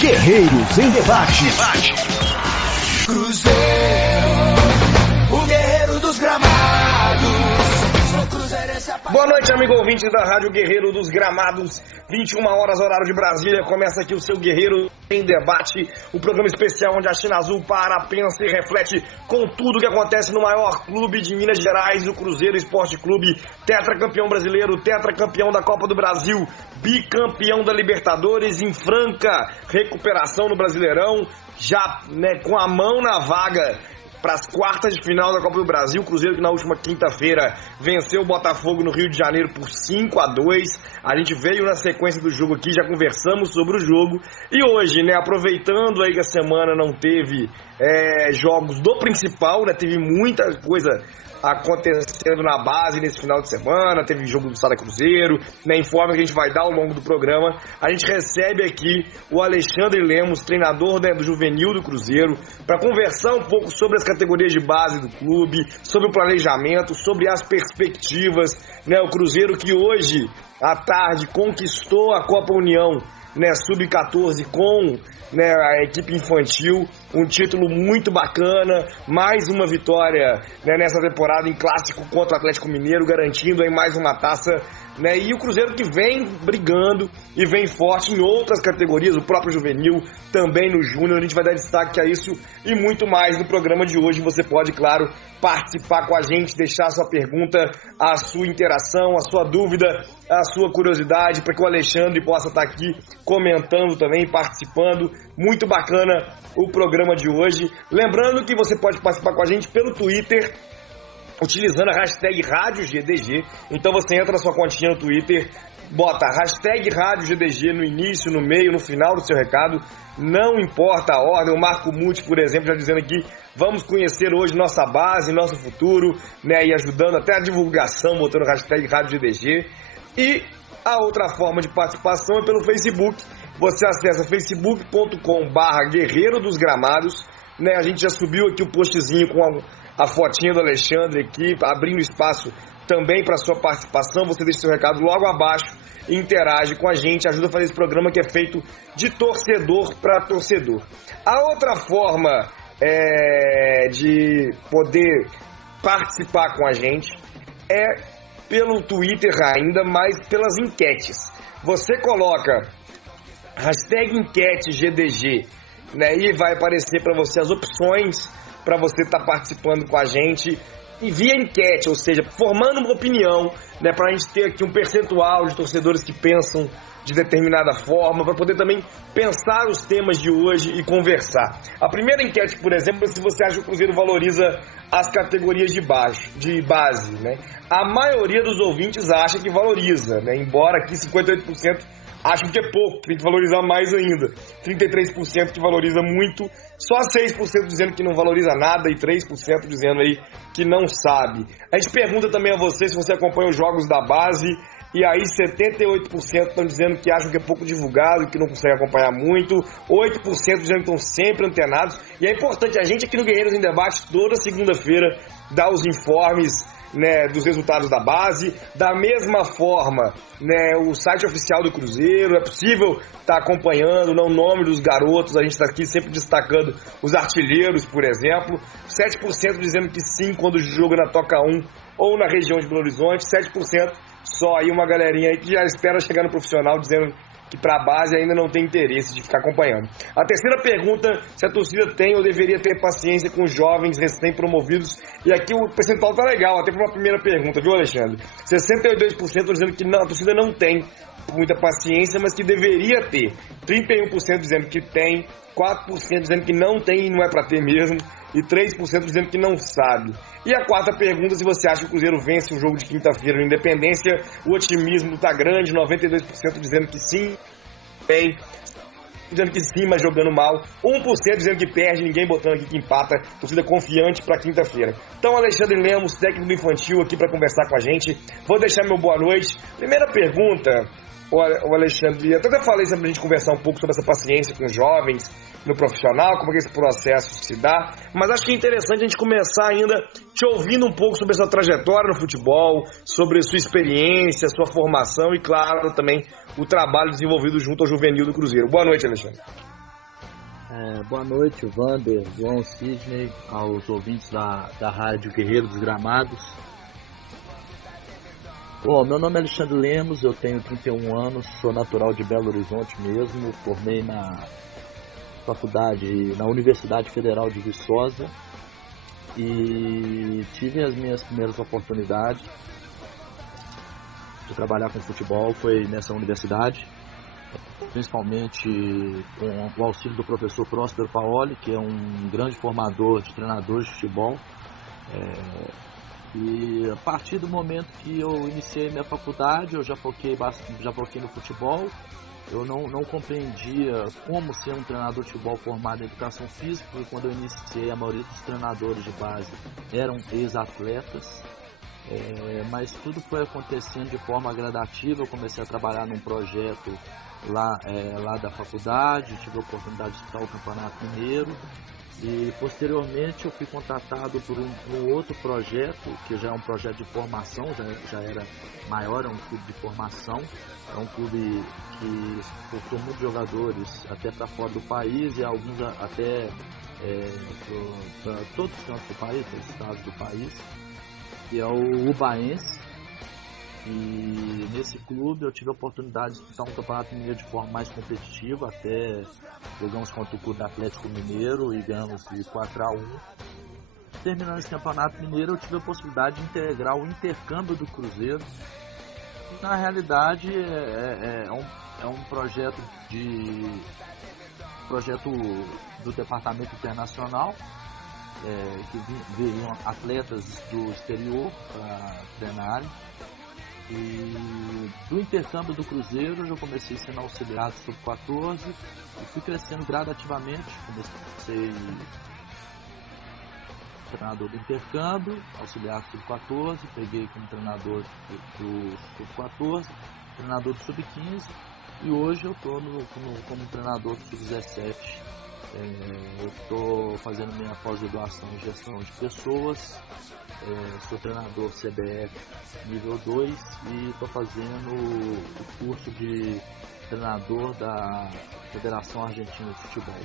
Guerreiros em Debate. Cruzeiro, o guerreiro dos gramados. Boa noite, amigo ouvinte da Rádio Guerreiro dos Gramados. 21 horas, horário de Brasília. Começa aqui o seu Guerreiro em Debate, o programa especial onde a China Azul para, pensa e reflete com tudo o que acontece no maior clube de Minas Gerais, o Cruzeiro Esporte Clube, tetracampeão brasileiro, tetracampeão da Copa do Brasil, bicampeão da Libertadores, em franca recuperação no Brasileirão, já com a mão na vaga para as quartas de final da Copa do Brasil. O Cruzeiro que na última quinta-feira venceu o Botafogo no Rio de Janeiro por 5-2. A gente veio na sequência do jogo aqui, já conversamos sobre o jogo. E hoje, aproveitando aí que a semana não teve jogos do principal, teve muita coisa acontecendo na base nesse final de semana, teve jogo do Sada Cruzeiro, informe que a gente vai dar ao longo do programa. A gente recebe aqui o Alexandre Lemos, treinador do juvenil do Cruzeiro, para conversar um pouco sobre as categorias de base do clube, sobre o planejamento, sobre as perspectivas, o Cruzeiro que hoje à tarde conquistou a Copa União, Sub-14 com a equipe infantil, um título muito bacana, mais uma vitória nessa temporada em clássico contra o Atlético Mineiro, garantindo aí mais uma taça, e o Cruzeiro que vem brigando e vem forte em outras categorias, o próprio juvenil, também no júnior. A gente vai dar destaque a isso e muito mais no programa de hoje. Você pode, claro, participar com a gente, deixar a sua pergunta, a sua interação, a sua dúvida, a sua curiosidade, para que o Alexandre possa estar aqui comentando também, participando. Muito bacana o programa de hoje. Lembrando que você pode participar com a gente pelo Twitter, utilizando a hashtag RádioGDG. Então você entra na sua continha no Twitter, bota hashtag RádioGDG no início, no meio, no final do seu recado. Não importa a ordem. O Marco Muti, por exemplo, já dizendo aqui, vamos conhecer hoje nossa base, nosso futuro, e ajudando até a divulgação, botando hashtag RádioGDG. E a outra forma de participação é pelo Facebook. Você acessa facebook.com/Guerreiro dos Gramados. A gente já subiu aqui o postzinho com a fotinha do Alexandre aqui, abrindo espaço também para sua participação. Você deixa seu recado logo abaixo, interage com a gente, ajuda a fazer esse programa que é feito de torcedor para torcedor. A outra forma de poder participar com a gente é pelo Twitter ainda, mas pelas enquetes. Você coloca hashtag enquete GDG, e vai aparecer para você as opções para você estar participando com a gente e via enquete, ou seja, formando uma opinião, para a gente ter aqui um percentual de torcedores que pensam de determinada forma, para poder também pensar os temas de hoje e conversar. A primeira enquete, por exemplo, é se você acha que o Cruzeiro valoriza as categorias de base, A maioria dos ouvintes acha que valoriza, embora aqui 58% acham que é pouco, tem que valorizar mais ainda. 33% que valoriza muito, só 6% dizendo que não valoriza nada e 3% dizendo aí que não sabe. A gente pergunta também a você se você acompanha os jogos da base, e aí 78% estão dizendo que acham que é pouco divulgado, que não conseguem acompanhar muito, 8% dizendo que estão sempre antenados. E é importante, a gente aqui no Guerreiros em Debate, toda segunda-feira, dá os informes dos resultados da base. Da mesma forma, o site oficial do Cruzeiro, é possível estar acompanhando o nome dos garotos. A gente está aqui sempre destacando os artilheiros, por exemplo. 7% dizendo que sim quando joga na Toca 1 ou na região de Belo Horizonte, 7% só aí uma galerinha aí que já espera chegar no profissional dizendo que para a base ainda não tem interesse de ficar acompanhando. A terceira pergunta, se a torcida tem ou deveria ter paciência com os jovens recém-promovidos. E aqui o percentual tá legal, até para uma primeira pergunta, viu, Alexandre? 62% dizendo que não, a torcida não tem muita paciência, mas que deveria ter. 31% dizendo que tem, 4% dizendo que não tem e não é para ter mesmo, e 3% dizendo que não sabe. E a quarta pergunta, se você acha que o Cruzeiro vence o jogo de quinta-feira no Independência. O otimismo está grande, 92% dizendo que sim, bem, dizendo que sim, mas jogando mal, 1% dizendo que perde, ninguém botando aqui que empata, torcida confiante para quinta-feira. Então, Alexandre Lemos, técnico do infantil, aqui para conversar com a gente. Vou deixar meu boa noite. Primeira pergunta, o Alexandre, até falei sobre a gente conversar um pouco sobre essa paciência com os jovens no profissional, como é que esse processo se dá, mas acho que é interessante a gente começar ainda te ouvindo um pouco sobre a sua trajetória no futebol, sobre a sua experiência, a sua formação e, claro, também o trabalho desenvolvido junto ao juvenil do Cruzeiro. Boa noite, Alexandre. Boa noite, Wander, João, Sidney, aos ouvintes da Rádio Guerreiro dos Gramados. Bom, meu nome é Alexandre Lemos, eu tenho 31 anos, sou natural de Belo Horizonte mesmo, formei na Universidade Federal de Viçosa e tive as minhas primeiras oportunidades de trabalhar com futebol, foi nessa universidade, principalmente com o auxílio do professor Próspero Paoli, que é um grande formador de treinadores de futebol. E a partir do momento que eu iniciei minha faculdade, eu já foquei no futebol. Eu não compreendia como ser um treinador de futebol formado em educação física, porque quando eu iniciei, a maioria dos treinadores de base eram ex-atletas. Mas tudo foi acontecendo de forma gradativa. Eu comecei a trabalhar num projeto lá da faculdade, tive a oportunidade de disputar o Campeonato Mineiro e posteriormente eu fui contratado por um outro projeto, que já é um projeto de formação, já era maior, é um clube de formação, é um clube que postou muitos jogadores até para fora do país e alguns até para todos os cantos do país, todos os estados do país, que é o Ubaense. E nesse clube eu tive a oportunidade de disputar um Campeonato Mineiro de forma mais competitiva, até jogamos contra o Clube Atlético Mineiro e ganhamos de 4-1. Terminando esse Campeonato Mineiro, eu tive a possibilidade de integrar o intercâmbio do Cruzeiro. Na realidade é um projeto do Departamento Internacional, que viriam atletas do exterior para treinarem. E do intercâmbio do Cruzeiro eu comecei sendo auxiliar do Sub-14 e fui crescendo gradativamente. Comecei treinador do intercâmbio, auxiliar do Sub-14, peguei como treinador do Sub-14, treinador do Sub-15 e hoje eu estou como treinador do Sub-17. Eu estou fazendo minha pós-graduação em gestão de pessoas, sou treinador CBF nível 2 e estou fazendo o curso de treinador da Federação Argentina de Futebol.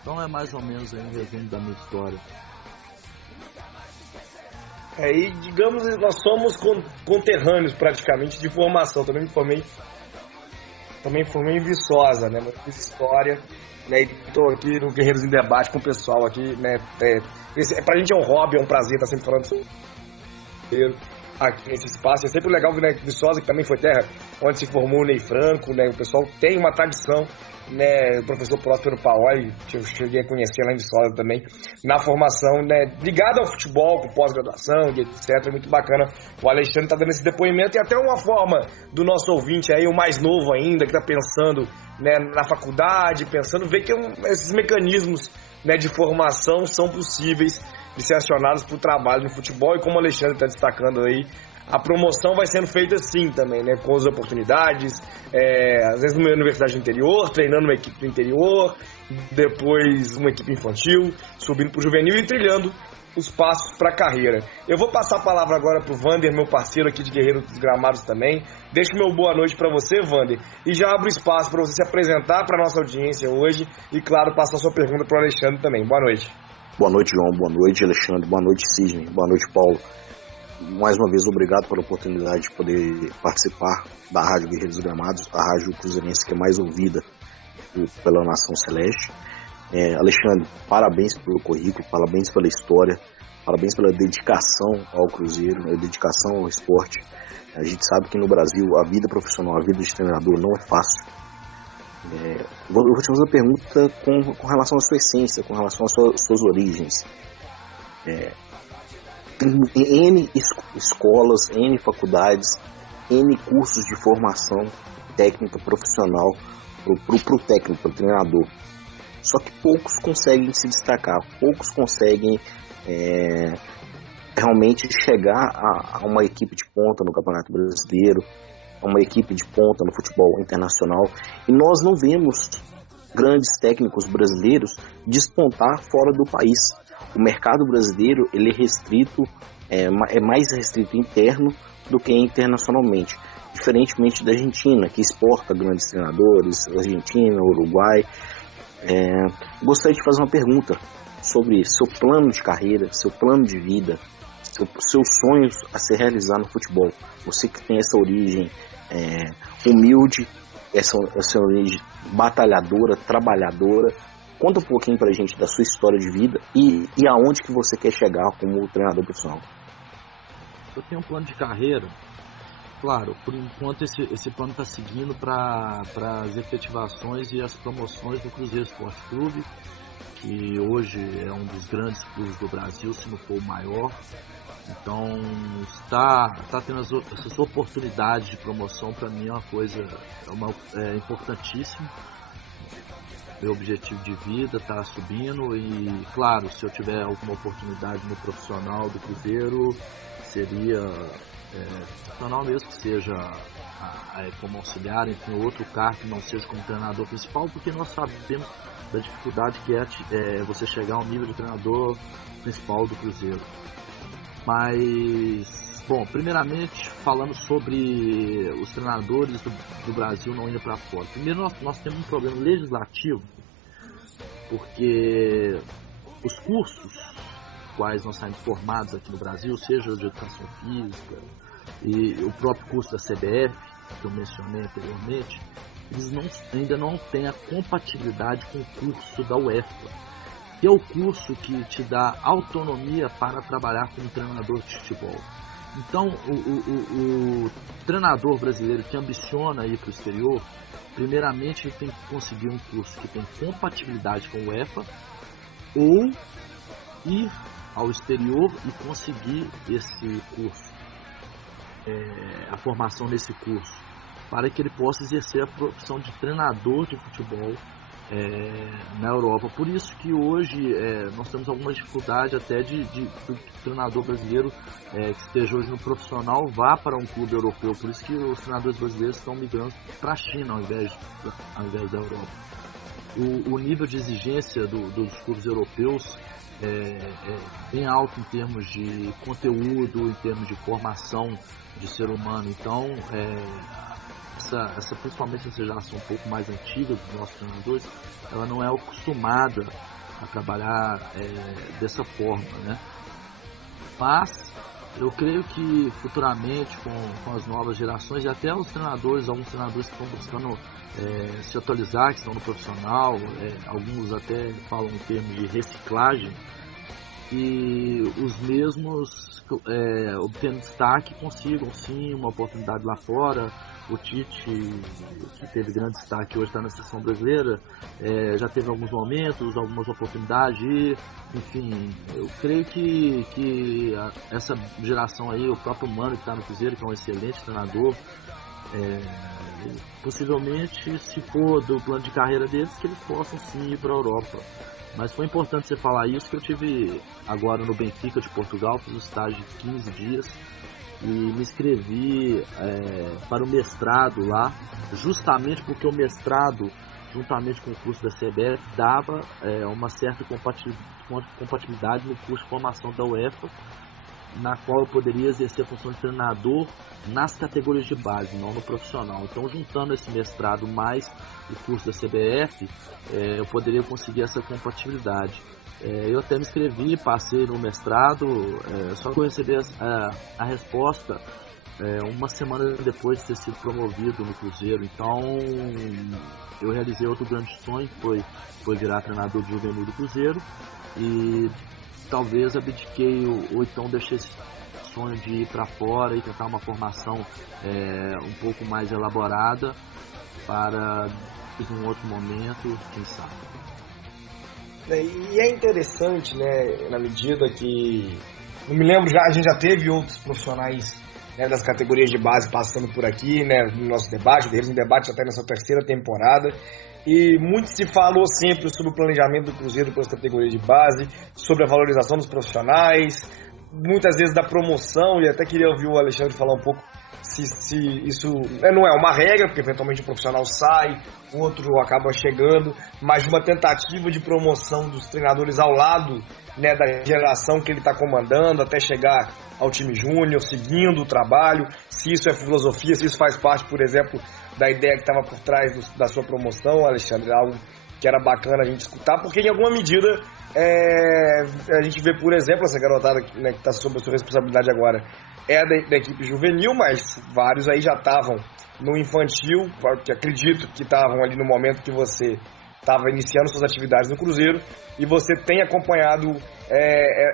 Então é mais ou menos aí um resumo da minha história. E digamos, nós somos conterrâneos praticamente de formação. Também me formei em Viçosa, né? Mas fiz história, né? E estou aqui no Guerreiros em Debate com o pessoal aqui, né? Pra gente é um hobby, é um prazer estar sempre falando sobre aqui nesse espaço. É sempre legal, né? Viçosa, que também foi terra onde se formou o Ney Franco, né? O pessoal tem uma tradição, né? O professor Próspero Paoli, que eu cheguei a conhecer lá em Viçosa também, na formação, né? Ligada ao futebol, com pós-graduação, etc. É muito bacana. O Alexandre está dando esse depoimento e até uma forma do nosso ouvinte aí, o mais novo ainda, que está pensando, né, na faculdade, ver que esses mecanismos, né, de formação são possíveis de ser acionados para o trabalho no futebol. E como o Alexandre está destacando aí, a promoção vai sendo feita assim também, né? Com as oportunidades, às vezes numa universidade do interior, treinando uma equipe do interior, depois uma equipe infantil, subindo para o juvenil e trilhando os passos para a carreira. Eu vou passar a palavra agora para o Wander, meu parceiro aqui de Guerreiro dos Gramados também. Deixo meu boa noite para você, Wander, e já abro espaço para você se apresentar para a nossa audiência hoje e, claro, passar a sua pergunta para o Alexandre também. Boa noite. Boa noite, João. Boa noite, Alexandre. Boa noite, Sidney. Boa noite, Paulo. Mais uma vez, obrigado pela oportunidade de poder participar da Rádio Guerreiros dos Gramados, a rádio cruzeirense que é mais ouvida pela Nação Celeste. Alexandre, parabéns pelo currículo, parabéns pela história, parabéns pela dedicação ao Cruzeiro, a dedicação ao esporte. A gente sabe que no Brasil a vida profissional, a vida de treinador não é fácil. Eu vou te fazer uma pergunta com relação à sua essência, com relação às suas origens. Tem N escolas, N faculdades, N cursos de formação técnica profissional para o técnico, para o treinador. Só que poucos conseguem se destacar, poucos conseguem realmente chegar a uma equipe de ponta no Campeonato Brasileiro, a uma equipe de ponta no futebol internacional. E nós não vemos grandes técnicos brasileiros despontar fora do país. O mercado brasileiro ele é restrito, é mais restrito interno do que internacionalmente. Diferentemente da Argentina, que exporta grandes treinadores, Argentina, Uruguai. Gostaria de fazer uma pergunta sobre seu plano de carreira, seu plano de vida, seus sonhos a se realizar no futebol. Você que tem essa origem humilde, essa origem batalhadora, trabalhadora, conta um pouquinho pra gente da sua história de vida e aonde que você quer chegar como treinador profissional. Eu tenho um plano de carreira, claro, por enquanto esse plano está seguindo para as efetivações e as promoções do Cruzeiro Esporte Clube, que hoje é um dos grandes clubes do Brasil, se não for o maior. Então, está tendo essas oportunidades de promoção, para mim é uma coisa importantíssima. Meu objetivo de vida está subindo e, claro, se eu tiver alguma oportunidade no profissional do Cruzeiro, seria profissional mesmo, que seja como auxiliar, enfim, outro cargo que não seja como treinador principal, porque nós sabemos da dificuldade que é você chegar ao nível de treinador principal do Cruzeiro. Mas, bom, primeiramente falando sobre os treinadores do Brasil não indo para fora. Primeiro nós temos um problema legislativo, porque os cursos quais nós saímos formados aqui no Brasil, seja de educação física e o próprio curso da CBF, que eu mencionei anteriormente, eles ainda não têm a compatibilidade com o curso da UEFA, que é o curso que te dá autonomia para trabalhar como treinador de futebol. Então, o treinador brasileiro que ambiciona ir para o exterior, primeiramente ele tem que conseguir um curso que tem compatibilidade com o UEFA, ou ir ao exterior e conseguir esse curso, a formação nesse curso, para que ele possa exercer a profissão de treinador de futebol na Europa. Por isso que hoje nós temos alguma dificuldade até do treinador brasileiro que esteja hoje no profissional vá para um clube europeu. Por isso que os treinadores brasileiros estão migrando para a China ao invés da Europa. O nível de exigência dos clubes europeus é bem alto em termos de conteúdo, em termos de formação de ser humano. Então, principalmente essa geração um pouco mais antiga dos nossos treinadores, ela não é acostumada a trabalhar dessa forma, né? Mas eu creio que futuramente com as novas gerações e até os treinadores, alguns treinadores que estão buscando se atualizar, que estão no profissional, alguns até falam em termos de reciclagem, e os mesmos obtendo destaque consigam sim uma oportunidade lá fora. O Tite, que teve grande destaque hoje, está na seleção brasileira, já teve alguns momentos, algumas oportunidades, enfim, eu creio que essa geração aí, o próprio Mano que está no Cruzeiro, que é um excelente treinador, possivelmente, se for do plano de carreira deles, que eles possam sim ir para a Europa. Mas foi importante você falar isso, que eu tive agora no Benfica de Portugal, fiz um estágio de 15 dias e me inscrevi para o mestrado lá, justamente porque o mestrado, juntamente com o curso da CBF, dava uma certa compatibilidade no curso de formação da UEFA, na qual eu poderia exercer a função de treinador nas categorias de base, não no profissional. Então, juntando esse mestrado mais o curso da CBF, eu poderia conseguir essa compatibilidade. Eu até me inscrevi, passei no mestrado, só que eu recebi a resposta uma semana depois de ter sido promovido no Cruzeiro. Então, eu realizei outro grande sonho, que foi virar treinador de juvenil do Cruzeiro, e talvez abdiquei ou então deixei esse sonho de ir para fora e tentar uma formação um pouco mais elaborada para em um outro momento, quem sabe. E é interessante, né, na medida que, não me lembro, a gente já teve outros profissionais, né, das categorias de base passando por aqui, né, no nosso debate, o debate já está nessa terceira temporada, e muito se falou sempre sobre o planejamento do Cruzeiro pelas categorias de base, sobre a valorização dos profissionais, muitas vezes da promoção, e até queria ouvir o Alexandre falar um pouco se isso não é uma regra, porque eventualmente o profissional sai, o outro acaba chegando, mas de uma tentativa de promoção dos treinadores ao lado, né, da geração que ele está comandando, até chegar ao time júnior, seguindo o trabalho, se isso é filosofia, se isso faz parte, por exemplo, da ideia que estava por trás da sua promoção, Alexandre, algo que era bacana a gente escutar, porque em alguma medida a gente vê, por exemplo, essa garotada, né, que está sob a sua responsabilidade agora, da equipe juvenil, mas vários aí já estavam no infantil, que acredito que estavam ali no momento que você estava iniciando suas atividades no Cruzeiro, e você tem acompanhado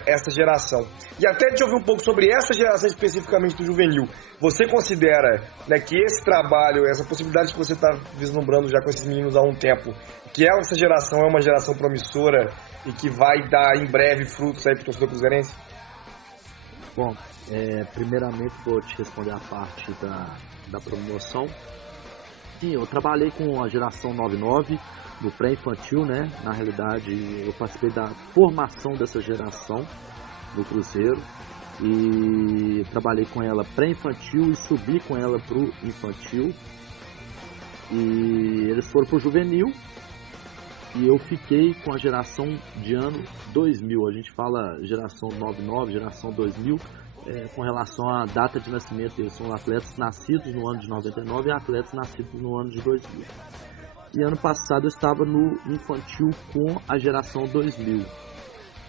essa geração. E até de ouvir um pouco sobre essa geração especificamente do juvenil, você considera, né, que esse trabalho, essa possibilidade que você está vislumbrando já com esses meninos há um tempo, que essa geração é uma geração promissora e que vai dar em breve frutos aí para o torcedor cruzeirense? Bom, primeiramente vou te responder a parte da promoção. Sim, eu trabalhei com a geração 99 do pré-infantil, né? Na realidade, eu participei da formação dessa geração no Cruzeiro e trabalhei com ela pré-infantil e subi com ela para o infantil. E eles foram para o juvenil e eu fiquei com a geração de ano 2000. A gente fala geração 99, geração 2000, com relação à data de nascimento. Eles são atletas nascidos no ano de 99 e atletas nascidos no ano de 2000. E ano passado eu estava no infantil com a geração 2000.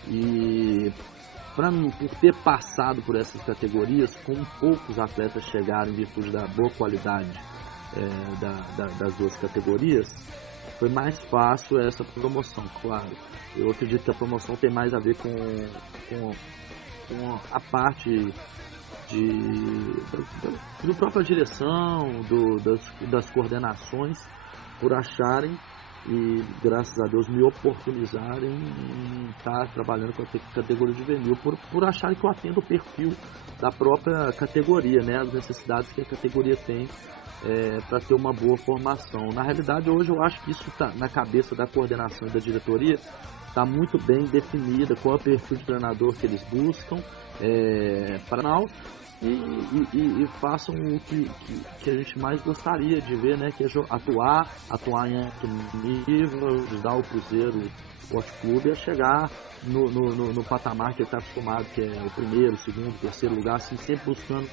E para mim, por ter passado por essas categorias, como poucos atletas chegaram em virtude da boa qualidade das duas categorias, foi mais fácil essa promoção, claro. Eu acredito que a promoção tem mais a ver com a parte da própria direção, das coordenações, por acharem e, graças a Deus, me oportunizarem em estar trabalhando com a categoria juvenil, por acharem que eu atendo o perfil da própria categoria, né, as necessidades que a categoria tem para ter uma boa formação. Na realidade, hoje eu acho que isso está na cabeça da coordenação e da diretoria, está muito bem definida qual é o perfil de treinador que eles buscam para não e façam o que a gente mais gostaria de ver, né, que é atuar em alto nível, ajudar o Cruzeiro Esporte Clube a chegar no patamar que ele está acostumado, que é o primeiro, segundo, terceiro lugar, assim, sempre buscando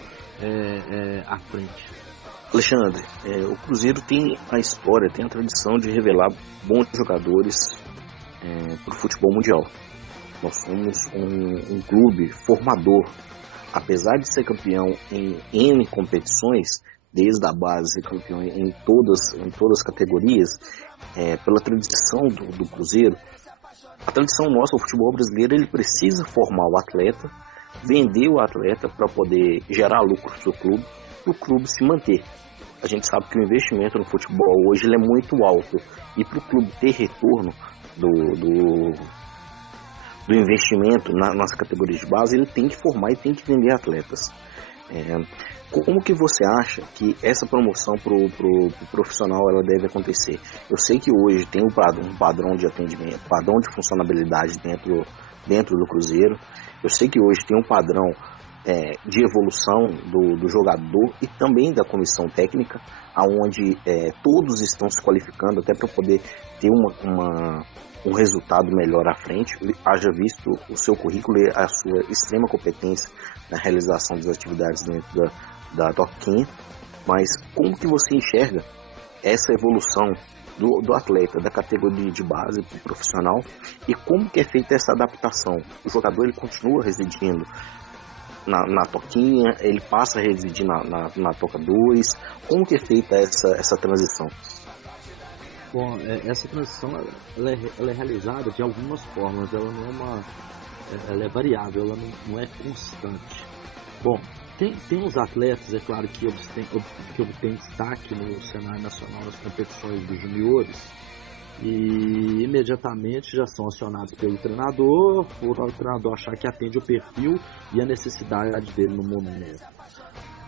à frente. Alexandre, o Cruzeiro tem a história, tem a tradição de revelar bons jogadores para o futebol mundial. Nós somos um clube formador. Apesar de ser campeão em N competições, desde a base ser campeão em todas as categorias, pela tradição do Cruzeiro, a tradição nossa, o futebol brasileiro, ele precisa formar o atleta, vender o atleta para poder gerar lucro para o seu clube, para o clube se manter. A gente sabe que o investimento no futebol hoje ele é muito alto, e para o clube ter retorno do investimento na nossa categoria de base, ele tem que formar e tem que vender atletas. Como que você acha que essa promoção pro profissional ela deve acontecer? Eu sei que hoje tem um padrão de atendimento, padrão de funcionabilidade dentro do Cruzeiro. Eu sei que hoje tem um padrão de evolução do jogador e também da comissão técnica, onde todos estão se qualificando até para poder ter um resultado melhor à frente, haja visto o seu currículo e a sua extrema competência na realização das atividades dentro da Toquinha. Mas como que você enxerga essa evolução do atleta, da categoria de base para o profissional, e como que é feita essa adaptação? O jogador ele continua residindo na Toquinha, ele passa a residir na Toca 2, como que é feita essa transição? Bom, essa transição ela é realizada de algumas formas, ela não ela é variável, ela não é constante. Bom, tem os atletas, é claro, que obtêm destaque no cenário nacional nas competições dos juniores e imediatamente já são acionados pelo treinador, por o treinador achar que atende o perfil e a necessidade dele no momento.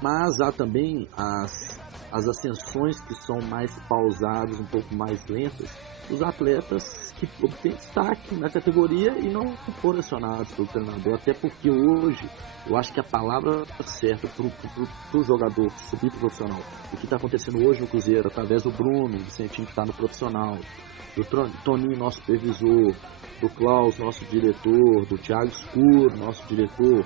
Mas há também as ascensões que são mais pausadas, um pouco mais lentas, os atletas que obtêm destaque na categoria e não foram acionados pelo treinador, até porque hoje eu acho que a palavra certa para o jogador subir para o profissional, o que está acontecendo hoje no Cruzeiro, através do Bruno, do Vicentinho que está no profissional, do Toninho, nosso supervisor, do Klaus, nosso diretor, do Thiago Escuro, nosso diretor,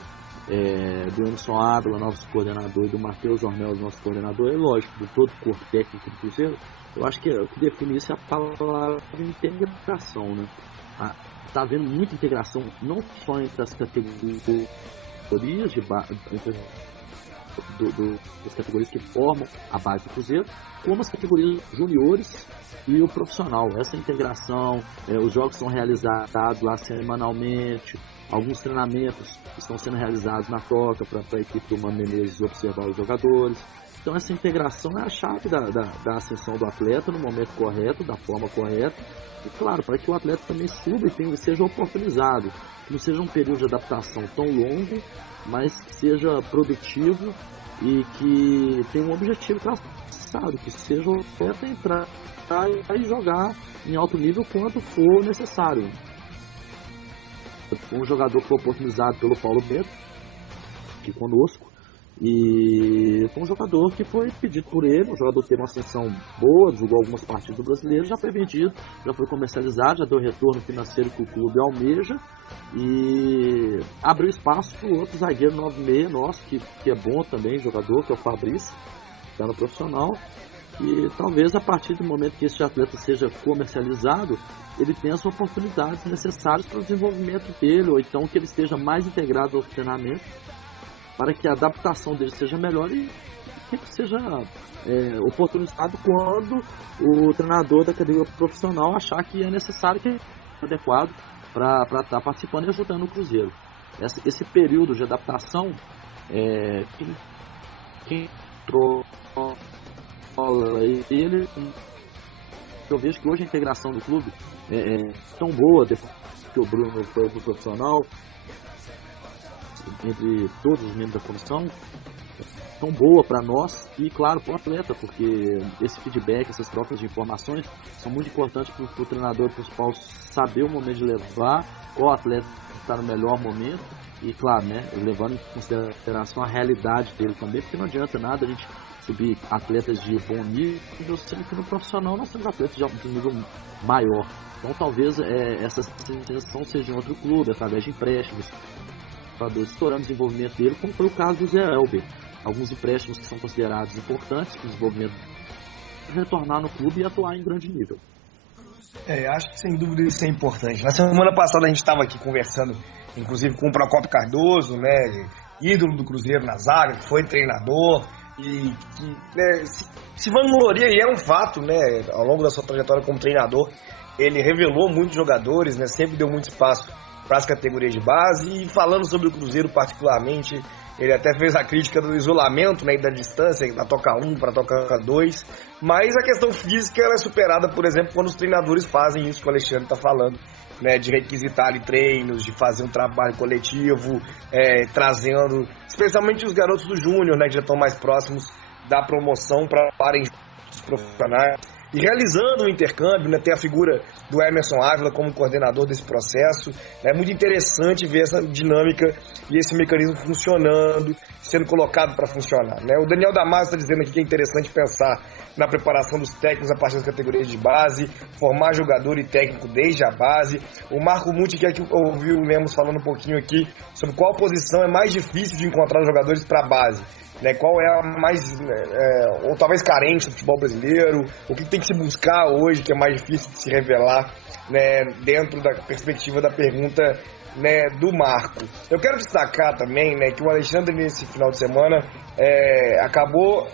do Emerson Ávila, nosso coordenador, e do Matheus Ornelas, nosso coordenador, é lógico, do todo o corpo técnico do Cruzeiro, eu acho que o que define isso é a palavra integração, né? Está havendo muita integração, não só entre as categorias de das categorias que formam a base do Cruzeiro, como as categorias juniores e o profissional. Essa integração, os jogos são realizados lá semanalmente, alguns treinamentos estão sendo realizados na toca para a equipe do Mano Menezes observar os jogadores. Então essa integração é a chave da ascensão do atleta no momento correto, da forma correta, e claro, para que o atleta também suba e seja oportunizado, que não seja um período de adaptação tão longo, mas que seja produtivo e que tenha um objetivo traçado, que seja o atleta entrar e jogar em alto nível quanto for necessário. Um jogador foi oportunizado pelo Paulo Bento, aqui conosco, e foi um jogador que foi pedido por ele, um jogador que teve uma ascensão boa, jogou algumas partidas do Brasileiro, já foi vendido, já foi comercializado, já deu retorno financeiro que o clube almeja e abriu espaço para o outro zagueiro 9-6 nosso, que é bom também, jogador, que é o Fabrício, que está no profissional. E talvez a partir do momento que esse atleta seja comercializado, ele tenha as oportunidades necessárias para o desenvolvimento dele, ou então que ele esteja mais integrado ao treinamento, para que a adaptação dele seja melhor e que ele seja oportunizado quando o treinador da categoria profissional achar que é necessário, que é adequado para estar participando e ajudando o Cruzeiro. Esse período de adaptação, quem entrou eu vejo que hoje a integração do clube é tão boa, depois que o Bruno foi pro profissional, entre todos os membros da comissão, tão boa para nós e, claro, para o atleta, porque esse feedback, essas trocas de informações são muito importantes para o treinador principal saber o momento de levar qual atleta está no melhor momento e, claro, né, levando em consideração a realidade dele também, porque não adianta nada a gente subir atletas de bom nível, sendo que no profissional nós temos atletas de nível maior. Então talvez essa sensação seja em outro clube, através de empréstimos, estourando o desenvolvimento dele, como foi o caso do Zé Elber. Alguns empréstimos que são considerados importantes para o desenvolvimento, retornar no clube e atuar em grande nível. Acho que sem dúvida isso é importante. Na semana passada a gente estava aqui conversando, inclusive com o Procópio Cardoso, né, ídolo do Cruzeiro na zaga, que foi treinador, e que se vangloria, e é um fato, né, ao longo da sua trajetória como treinador, ele revelou muitos jogadores, né, sempre deu muito espaço para as categorias de base, e falando sobre o Cruzeiro particularmente, ele até fez a crítica do isolamento, né, e da distância, da toca 1 para a toca 2, mas a questão física ela é superada, por exemplo, quando os treinadores fazem isso que o Alexandre está falando, né, de requisitarem treinos, de fazer um trabalho coletivo, trazendo, especialmente os garotos do Júnior, né, que já estão mais próximos da promoção para parem os profissionais, e realizando o intercâmbio, né, ter a figura do Emerson Ávila como coordenador desse processo. É muito interessante ver essa dinâmica e esse mecanismo funcionando, sendo colocado para funcionar, né? O Daniel Damasio está dizendo aqui que é interessante pensar na preparação dos técnicos a partir das categorias de base, formar jogador e técnico desde a base. O Marco Muti quer que ouviu o Lemos falando um pouquinho aqui sobre qual posição é mais difícil de encontrar jogadores para a base. Né, qual é a mais, ou talvez carente do futebol brasileiro, o que tem que se buscar hoje que é mais difícil de se revelar, né, dentro da perspectiva da pergunta, né, do Marco. Eu quero destacar também, né, que o Alexandre nesse final de semana acabou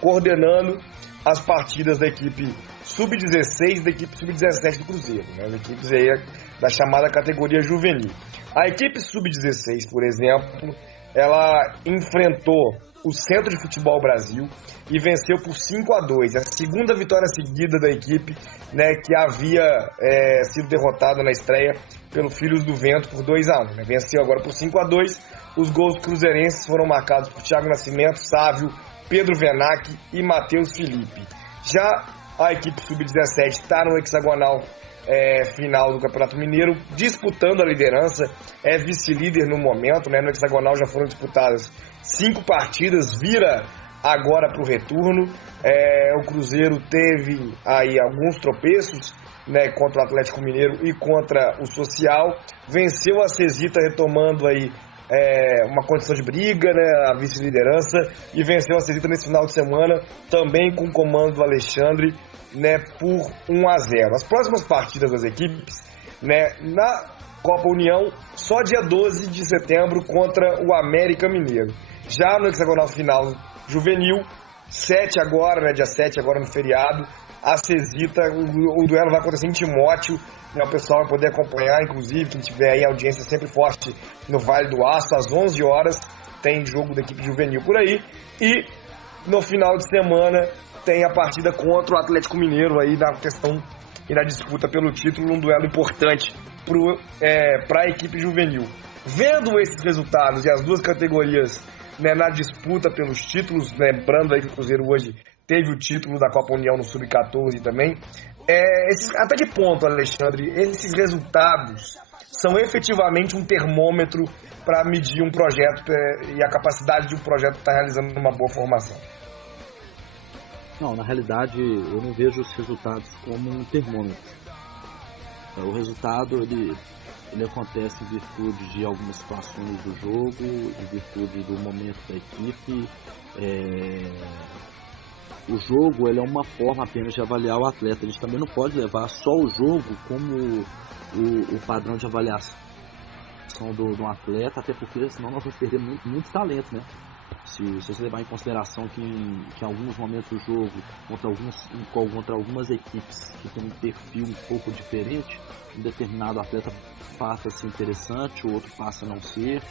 coordenando as partidas da equipe sub-16 e da equipe sub-17 do Cruzeiro, né, as equipes aí da chamada categoria juvenil. A equipe sub-16, por exemplo, ela enfrentou o Centro de Futebol Brasil e venceu por 5-2. A segunda vitória seguida da equipe, né, que havia sido derrotada na estreia pelo Filhos do Vento por 2-1. Né? Venceu agora por 5-2. Os gols cruzeirenses foram marcados por Thiago Nascimento, Sávio, Pedro Venac e Matheus Felipe. Já a equipe sub-17 está no hexagonal final do Campeonato Mineiro, disputando a liderança, é vice-líder no momento, né? No hexagonal já foram disputadas 5 partidas, vira agora para o retorno. O Cruzeiro teve aí alguns tropeços, né, contra o Atlético Mineiro e contra o Social, venceu a Cesita retomando aí uma condição de briga, né, a vice-liderança, e venceu a Cesita nesse final de semana, também com o comando do Alexandre, né, por 1-0. As próximas partidas das equipes, né, na Copa União, só dia 12 de setembro contra o América Mineiro. Já no hexagonal final juvenil, 7 agora, né, dia 7 agora no feriado, a Cesita, o duelo vai acontecer em Timóteo, né, o pessoal vai poder acompanhar, inclusive, quem tiver aí audiência sempre forte no Vale do Aço, às 11 horas, tem jogo da equipe juvenil por aí, e no final de semana tem a partida contra o Atlético Mineiro aí na questão e na disputa pelo título, um duelo importante para a equipe juvenil. Vendo esses resultados e as duas categorias, né, na disputa pelos títulos, lembrando aí que o Cruzeiro hoje teve o título da Copa União no Sub-14 também, até que ponto, Alexandre, esses resultados são efetivamente um termômetro para medir um projeto e a capacidade de um projeto estar realizando uma boa formação? Não, na realidade eu não vejo os resultados como um termômetro. O resultado ele acontece em virtude de algumas situações do jogo, em virtude do momento da equipe. O jogo ele é uma forma apenas de avaliar o atleta. A gente também não pode levar só o jogo como o padrão de avaliação do atleta, até porque senão nós vamos perder muito talento, né? Se você levar em consideração que em alguns momentos do jogo, contra algumas equipes que tem um perfil um pouco diferente, um determinado atleta passa a ser interessante, o outro passa a não ser.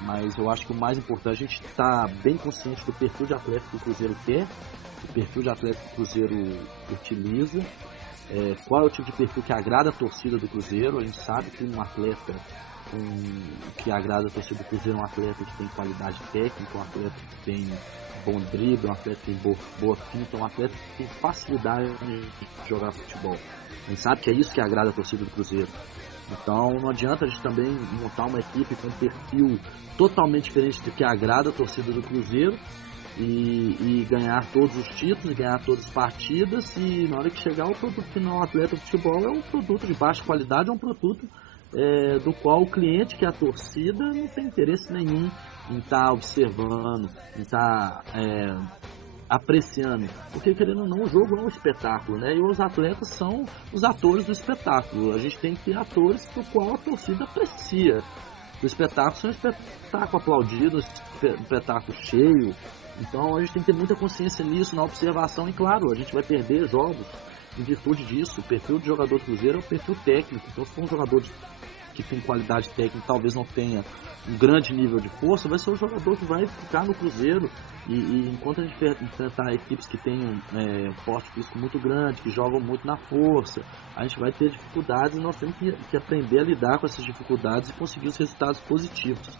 Mas eu acho que o mais importante é a gente estar bem consciente do perfil de atleta que o Cruzeiro quer, o perfil de atleta que o Cruzeiro utiliza, qual é o tipo de perfil que agrada a torcida do Cruzeiro. A gente sabe que um atleta que agrada a torcida do Cruzeiro é um atleta que tem qualidade técnica, um atleta que tem bom drible, um atleta que tem boa finta, um atleta que tem facilidade de jogar futebol. A gente sabe que é isso que agrada a torcida do Cruzeiro. Então não adianta a gente também montar uma equipe com um perfil totalmente diferente do que agrada a torcida do Cruzeiro e ganhar todos os títulos, ganhar todas as partidas, e na hora que chegar o produto final atleta do futebol é um produto de baixa qualidade, é um produto do qual o cliente, que é a torcida, não tem interesse nenhum em estar observando, em estar apreciando, porque querendo ou não, o jogo é um espetáculo, né? E os atletas são os atores do espetáculo. A gente tem que ter atores do qual a torcida aprecia. O espetáculo é um espetáculo aplaudido, um espetáculo cheio. Então a gente tem que ter muita consciência nisso, na observação, e claro, a gente vai perder jogos em virtude disso. O perfil de jogador do Cruzeiro é o perfil técnico. Então, se for um jogador que tem qualidade técnica, talvez não tenha um grande nível de força, vai ser um jogador que vai ficar no Cruzeiro. E enquanto a gente enfrentar equipes que têm um porte físico muito grande, que jogam muito na força, a gente vai ter dificuldades, e nós temos que aprender a lidar com essas dificuldades e conseguir os resultados positivos.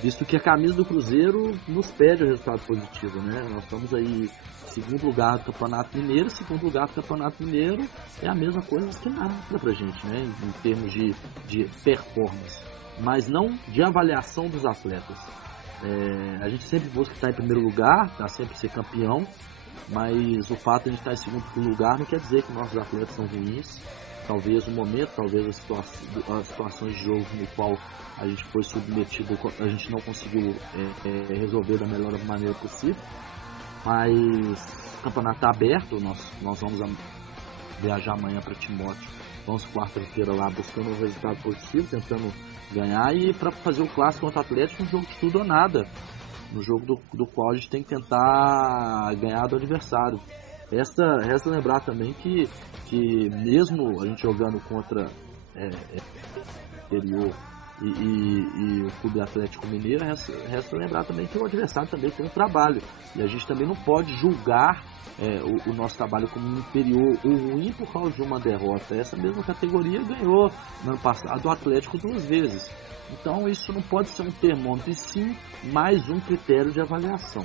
Visto que a camisa do Cruzeiro nos pede o resultado positivo, né? Nós estamos aí segundo lugar do Campeonato Mineiro. Segundo lugar do Campeonato Mineiro é a mesma coisa que nada pra gente, né? Em termos de performance, mas não de avaliação dos atletas. A gente sempre busca estar em primeiro lugar, tá? Sempre ser campeão, mas o fato de a gente estar em segundo lugar não quer dizer que nossos atletas são ruins. Talvez o momento, talvez as situações de jogo no qual a gente foi submetido, a gente não conseguiu resolver da melhor maneira possível. Mas o campeonato está aberto, nós vamos viajar amanhã para Timóteo, vamos quarta-feira lá buscando um resultado positivo, tentando ganhar, e para fazer o clássico contra o Atlético, um jogo de tudo ou nada, no jogo do qual a gente tem que tentar ganhar do adversário. Resta lembrar também que mesmo a gente jogando contra Interior e o Clube Atlético Mineiro, resta lembrar também que o adversário também tem um trabalho, e a gente também não pode julgar o nosso trabalho como inferior ou ruim por causa de uma derrota. Essa mesma categoria ganhou no ano passado o Atlético 2 vezes. Então isso não pode ser um termômetro, e sim mais um critério de avaliação.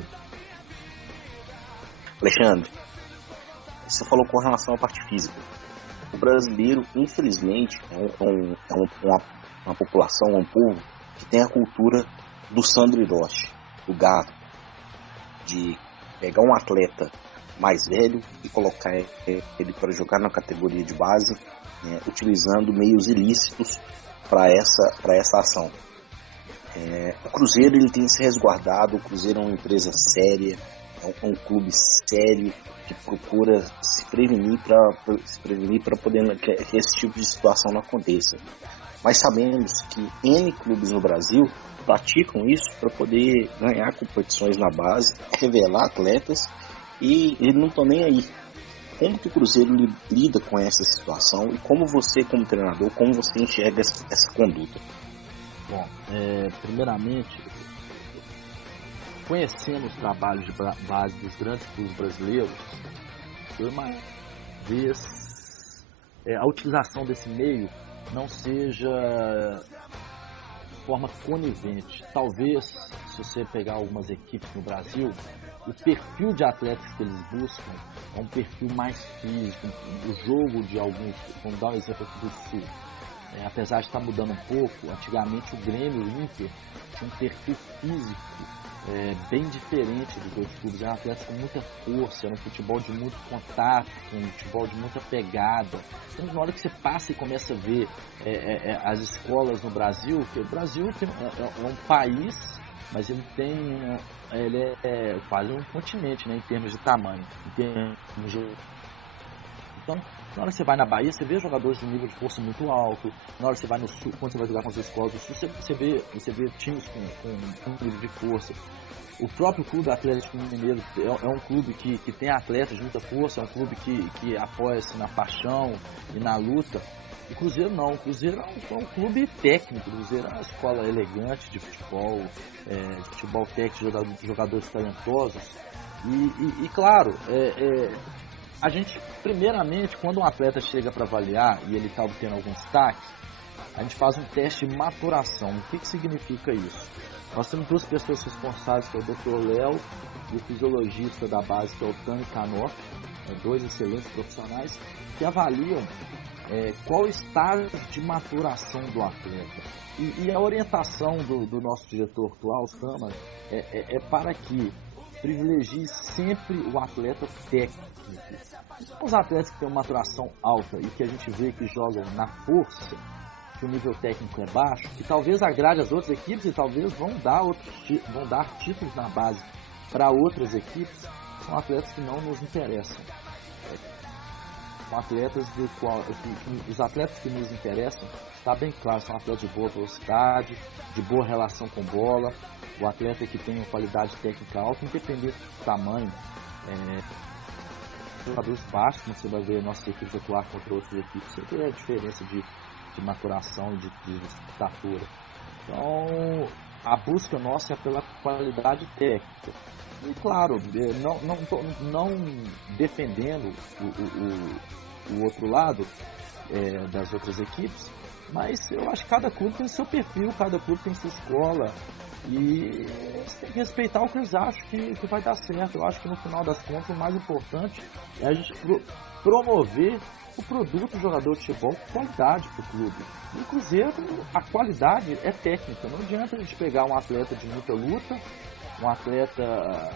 Alexandre, você falou com relação à parte física. O brasileiro, infelizmente, é uma população, um povo que tem a cultura do Sandro Hiroshi, do gato, de pegar um atleta mais velho e colocar ele para jogar na categoria de base, né, utilizando meios ilícitos para essa ação. O Cruzeiro ele tem se resguardado, o Cruzeiro é uma empresa séria, é um clube sério que procura se prevenir para poder que esse tipo de situação não aconteça. Mas sabemos que N clubes no Brasil praticam isso para poder ganhar competições na base, revelar atletas e eles não estão nem aí. Como que o Cruzeiro lida com essa situação e como você, como treinador, como você enxerga essa conduta? Bom, primeiramente, conhecendo os trabalhos de base dos grandes clubes brasileiros, eu imagino a utilização desse meio não seja de forma conivente. Talvez, se você pegar algumas equipes no Brasil, o perfil de atletas que eles buscam é um perfil mais físico. O jogo de alguns, vamos dar um exemplo aqui do Sul, apesar de estar mudando um pouco, antigamente o Grêmio e o Inter tinha um perfil físico bem diferente dos outros clubes. Eram atletas com muita força, era um futebol de muito contato, um futebol de muita pegada. Então, na hora que você passa e começa a ver as escolas no Brasil, que o Brasil é um país, mas ele é quase um continente, né, em termos de tamanho. Então, na hora que você vai na Bahia, você vê jogadores de nível de força muito alto. Na hora que você vai no Sul, quando você vai jogar com as escolas do Sul, você vê times com um nível de força. O próprio clube Atlético Mineiro é um clube que tem atletas de muita força, é um clube que apoia-se na paixão e na luta. O Cruzeiro não, o Cruzeiro é um clube técnico, o Cruzeiro é uma escola elegante de futebol técnico, de jogadores talentosos. E claro, a gente, primeiramente, quando um atleta chega para avaliar e ele está obtendo algum destaque, a gente faz um teste de maturação. O que significa isso? Nós temos duas pessoas responsáveis, que é o Dr. Léo e o fisiologista da base, que é o Tani Canoff, dois excelentes profissionais, que avaliam qual o estágio de maturação do atleta. E a orientação do nosso diretor atual, Sama, é para que privilegie sempre o atleta técnico. Os atletas que têm uma maturação alta e que a gente vê que jogam na força, que o nível técnico é baixo, que talvez agrade as outras equipes e talvez vão dar títulos na base para outras equipes, são atletas que não nos interessam. São atletas os atletas que nos interessam, está bem claro, são atletas de boa velocidade, de boa relação com bola, o atleta que tem uma qualidade técnica alta, independente do tamanho. Jogadores baixos, como você vai ver nossas equipes atuar contra outras equipes, você vê a diferença de maturação e de estatura. Então, a busca nossa é pela qualidade técnica. E claro, não defendendo o outro lado das outras equipes, mas eu acho que cada clube tem seu perfil, cada clube tem sua escola, e você tem que respeitar o que eles acham que vai dar certo. Eu acho que no final das contas o mais importante é a gente promover o produto do jogador de futebol com qualidade para o clube. E no Cruzeiro a qualidade é técnica, não adianta a gente pegar um atleta de muita luta, um atleta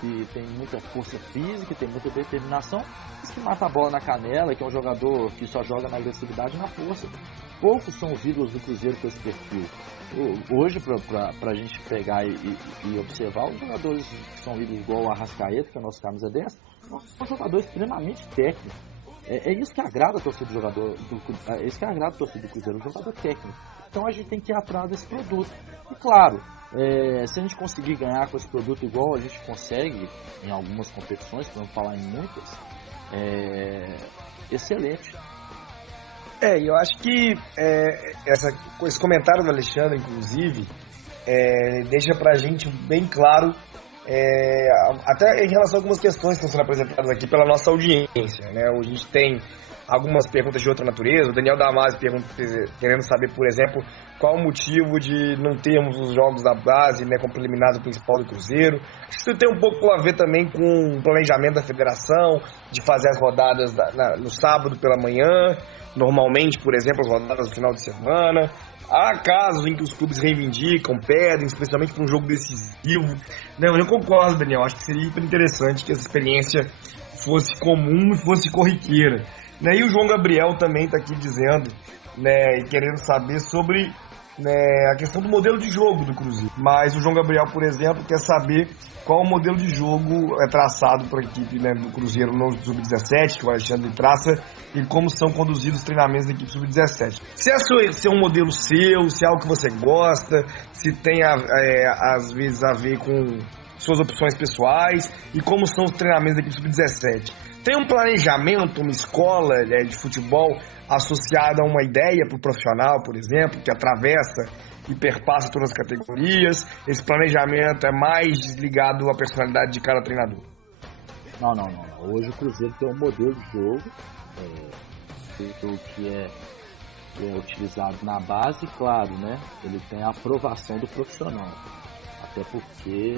que tem muita força física, tem muita determinação, mas que mata a bola na canela, que é um jogador que só joga na agressividade e na força. Poucos são os ídolos do Cruzeiro com esse perfil. Hoje, para a gente pegar e observar, os jogadores que são ídolos igual o Arrascaeta, que é o nosso camisa 10, são jogadores extremamente técnicos. É isso que agrada a torcida do jogador, é isso que agrada a torcida do Cruzeiro, o jogador técnico. Então a gente tem que ir atrás desse produto. E claro, se a gente conseguir ganhar com esse produto igual a gente consegue em algumas competições, para não falar em muitas, excelente. Eu acho que esse comentário do Alexandre, inclusive, deixa pra gente bem claro, até em relação a algumas questões que estão sendo apresentadas aqui pela nossa audiência, né? A gente tem algumas perguntas de outra natureza. O Daniel Damasio querendo saber, por exemplo, qual o motivo de não termos os jogos da base, né, como preliminar do principal do Cruzeiro. Acho que isso tem um pouco a ver também com o planejamento da federação, de fazer as rodadas no sábado pela manhã, normalmente, por exemplo, as rodadas no final de semana. Há casos em que os clubes reivindicam, pedem, especialmente para um jogo decisivo. Não, eu concordo, Daniel. Acho que seria super interessante que essa experiência fosse comum e fosse corriqueira. E o João Gabriel também está aqui dizendo, né, e querendo saber sobre a questão do modelo de jogo do Cruzeiro. Mas o João Gabriel, por exemplo, quer saber qual o modelo de jogo é traçado para a equipe, né, do Cruzeiro no Sub-17, que o Alexandre traça, e como são conduzidos os treinamentos da equipe Sub-17. Se é um modelo seu, se é algo que você gosta, se tem às vezes a ver com suas opções pessoais, e como são os treinamentos da equipe Sub-17. Tem um planejamento, uma escola de futebol associada a uma ideia para o profissional, por exemplo, que atravessa e perpassa todas as categorias? Esse planejamento é mais ligado à personalidade de cada treinador? Não. Hoje o Cruzeiro tem um modelo de jogo que é utilizado na base, claro, né? Ele tem a aprovação do profissional. Até porque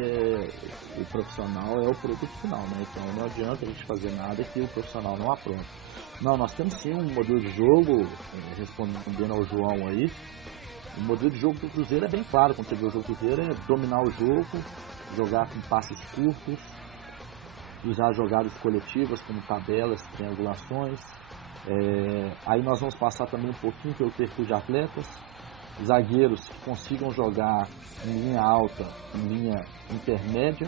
o profissional é o produto final, né? Então não adianta a gente fazer nada que o profissional não aprova. Não, nós temos sim um modelo de jogo, respondendo ao João aí. O modelo de jogo do Cruzeiro é bem claro. Quando você vê o jogo do Cruzeiro, é dominar o jogo, jogar com passes curtos, usar jogadas coletivas como tabelas, triangulações. Aí nós vamos passar também um pouquinho pelo perfil de atletas. Zagueiros que consigam jogar em linha alta, em linha intermédia,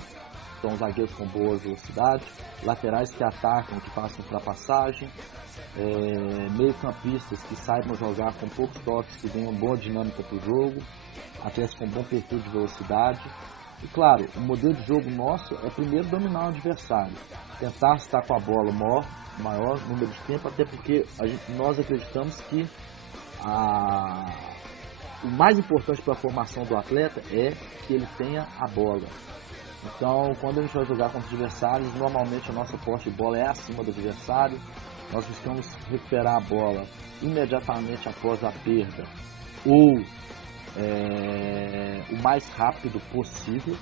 então zagueiros com boa velocidade, laterais que atacam, que façam ultrapassagem, meio-campistas que saibam jogar com poucos toques, que tenham boa dinâmica para o jogo, atletas com bom perfil de velocidade. E claro, o modelo de jogo nosso é primeiro dominar o adversário, tentar estar com a bola o maior número de tempo, até porque nós acreditamos que o mais importante para a formação do atleta é que ele tenha a bola. Então, quando a gente vai jogar contra os adversários, normalmente a nossa posse de bola é acima do adversário. Nós buscamos recuperar a bola imediatamente após a perda ou o mais rápido possível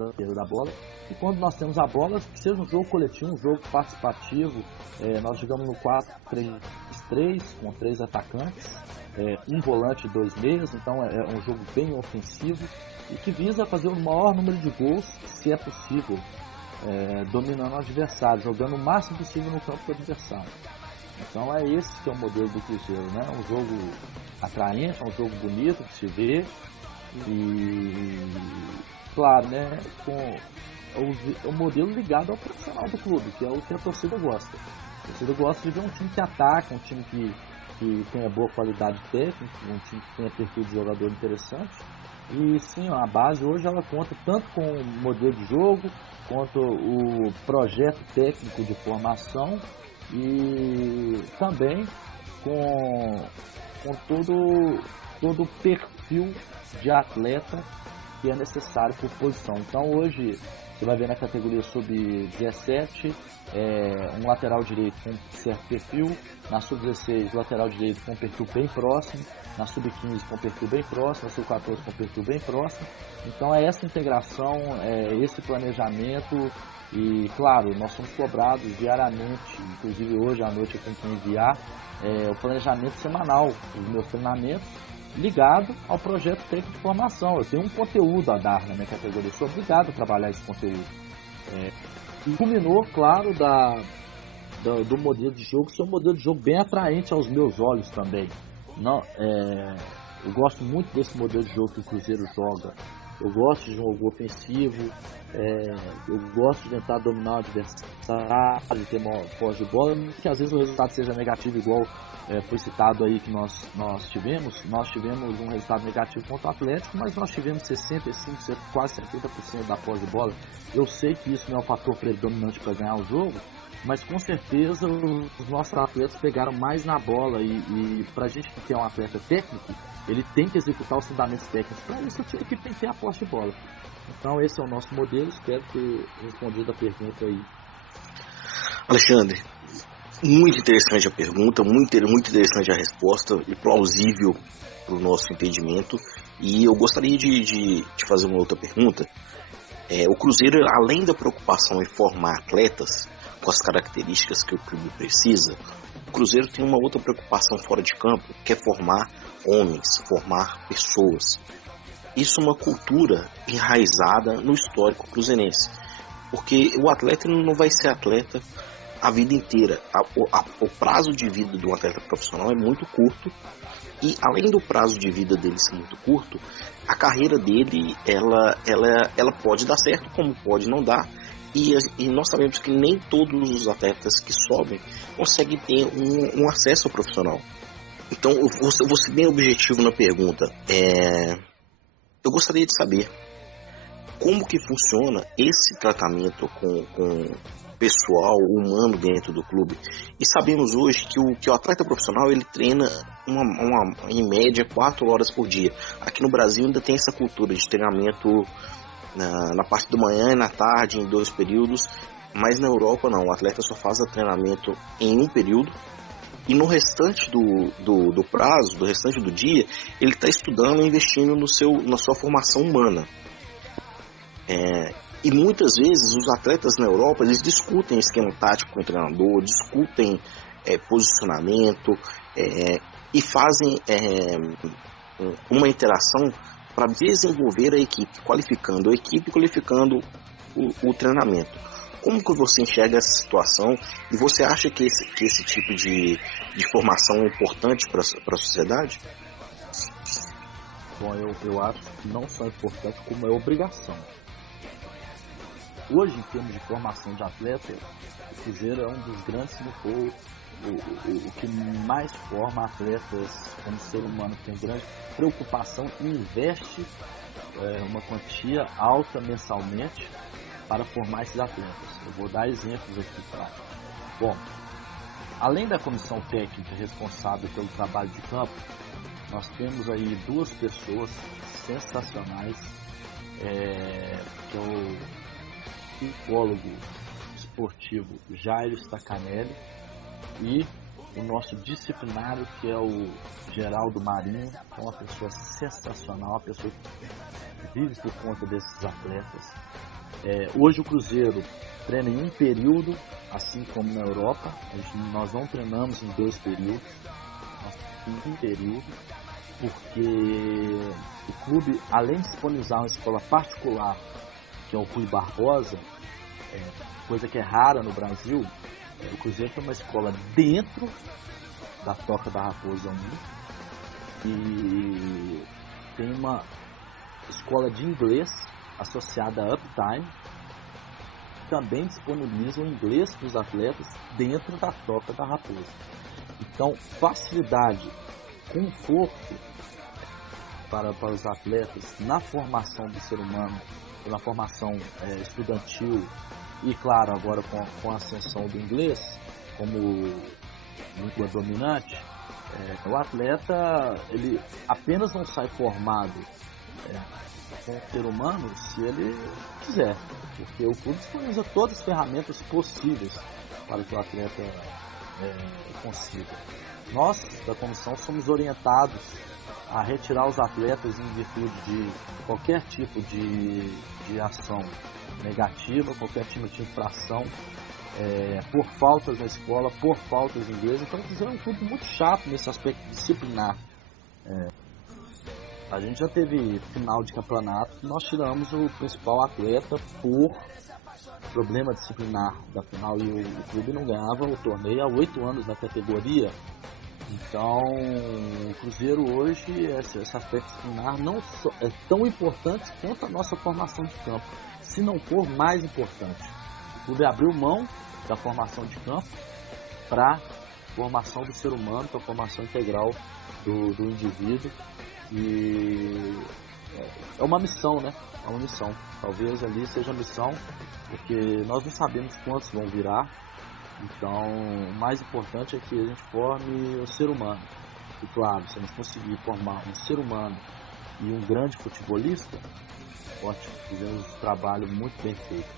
a perda da bola. E quando nós temos a bola, que seja um jogo coletivo, um jogo participativo, nós jogamos no 4-3-3 com 3 atacantes, um volante e 2 meias, então é um jogo bem ofensivo e que visa fazer o maior número de gols, se é possível, dominando o adversário, jogando o máximo possível no campo do adversário. Então é esse que é o modelo do Cruzeiro, né? Um jogo atraente, um jogo bonito de se ver e, claro, né, com o modelo ligado ao profissional do clube, que é o que a torcida gosta. A torcida gosta de ver um time que ataca, um time que tenha boa qualidade técnica, um time que tenha perfil de jogador interessante. E sim, a base hoje ela conta tanto com o modelo de jogo, quanto o projeto técnico de formação e também com todo o perfil de atleta que é necessário por posição. Então hoje você vai ver na categoria sub-17 um lateral direito com certo perfil, na sub-16 lateral direito com perfil bem próximo, na sub-15 com perfil bem próximo, na sub-14 com perfil bem próximo. Então é essa integração, esse planejamento e, claro, nós somos cobrados diariamente, inclusive hoje à noite eu tenho que enviar o planejamento semanal dos meus treinamentos ligado ao projeto técnico de formação. Eu tenho um conteúdo a dar na minha categoria, sou obrigado a trabalhar esse conteúdo. E culminou, claro, do modelo de jogo, ser um modelo de jogo bem atraente aos meus olhos também. Eu gosto muito desse modelo de jogo que o Cruzeiro joga. Eu gosto de jogo ofensivo, eu gosto de tentar dominar o adversário, ter uma posse de bola, que às vezes o resultado seja negativo, igual foi citado aí que nós tivemos. Nós tivemos um resultado negativo contra o Atlético, mas nós tivemos 65%, quase 70% da posse de bola. Eu sei que isso não é um fator predominante para ganhar o jogo, mas com certeza os nossos atletas pegaram mais na bola e pra gente que é um atleta técnico, ele tem que executar os fundamentos técnicos. Para isso a equipe tem que ter a posse de bola. Então esse é o nosso modelo, espero ter respondido a pergunta aí. Alexandre, muito interessante a pergunta, muito interessante a resposta e plausível para o nosso entendimento. E eu gostaria de fazer uma outra pergunta. O Cruzeiro, além da preocupação em formar atletas com as características que o clube precisa, o Cruzeiro tem uma outra preocupação fora de campo, que é formar homens, formar pessoas. Isso é uma cultura enraizada no histórico cruzeirense, porque o atleta não vai ser atleta a vida inteira. O prazo de vida de um atleta profissional é muito curto, e além do prazo de vida dele ser muito curto, a carreira dele ela pode dar certo, como pode não dar, e nós sabemos que nem todos os atletas que sobem conseguem ter um acesso ao profissional. Então, eu vou ser bem objetivo na pergunta. Eu gostaria de saber como que funciona esse tratamento com pessoal humano dentro do clube. E sabemos hoje que o atleta profissional ele treina em média 4 horas por dia. Aqui no Brasil ainda tem essa cultura de treinamento na parte da manhã e na tarde, em 2 períodos, mas na Europa não, o atleta só faz o treinamento em 1 período, e no restante do prazo, do restante do dia, ele está estudando e investindo na sua formação humana. E muitas vezes os atletas na Europa, eles discutem esquema tático com o treinador, discutem posicionamento, e fazem uma interação para desenvolver a equipe, qualificando o treinamento. Como que você enxerga essa situação, e você acha que esse tipo de formação é importante para a sociedade? Bom, eu acho que não só é importante, como é obrigação. Hoje, em termos de formação de atleta, o Cruzeiro é um dos grandes, se não for o que mais forma atletas como ser humano, que tem grande preocupação e investe uma quantia alta mensalmente para formar esses atletas. Eu vou dar exemplos aqui. Bom, além da comissão técnica responsável pelo trabalho de campo, nós temos aí 2 pessoas sensacionais, que é o psicólogo esportivo Jairo Stacanelli e o nosso disciplinário, que é o Geraldo Marinho, que é uma pessoa sensacional, uma pessoa que vive por conta desses atletas. Hoje o Cruzeiro treina em 1 período, assim como na Europa. Nós não treinamos em 2 períodos, nós treinamos em 1 período, porque o clube, além de disponibilizar uma escola particular, que é o Rui Barbosa, coisa que é rara no Brasil, o Cruzeiro tem uma escola dentro da Toca da Raposa 1, e tem uma escola de inglês associada a Uptime, que também disponibiliza o inglês para os atletas dentro da Toca da Raposa. Então, facilidade, conforto para os atletas na formação do ser humano, na formação estudantil, e claro, agora com a ascensão do inglês como língua dominante, o atleta ele apenas não sai formado como ser humano se ele quiser, porque o clube disponibiliza todas as ferramentas possíveis para que o atleta consiga. Nós, da comissão, somos orientados a retirar os atletas em virtude de qualquer tipo de ação negativa, qualquer tipo de infração, por faltas na escola, por faltas em inglês. Então, é um clube muito chato nesse aspecto disciplinar. A gente já teve final de campeonato, nós tiramos o principal atleta por problema disciplinar da final, e o clube não ganhava o torneio há 8 anos na categoria. Então, o Cruzeiro hoje, esse aspecto disciplinar não é tão importante quanto a nossa formação de campo, se não for mais importante. O clube abriu mão da formação de campo para a formação do ser humano, para a formação integral do indivíduo, e é uma missão, né? É uma missão. Talvez ali seja a missão, porque nós não sabemos quantos vão virar. Então, o mais importante é que a gente forme o ser humano. E claro, se a gente conseguir formar um ser humano e um grande futebolista, ótimo, fizemos um trabalho muito bem feito.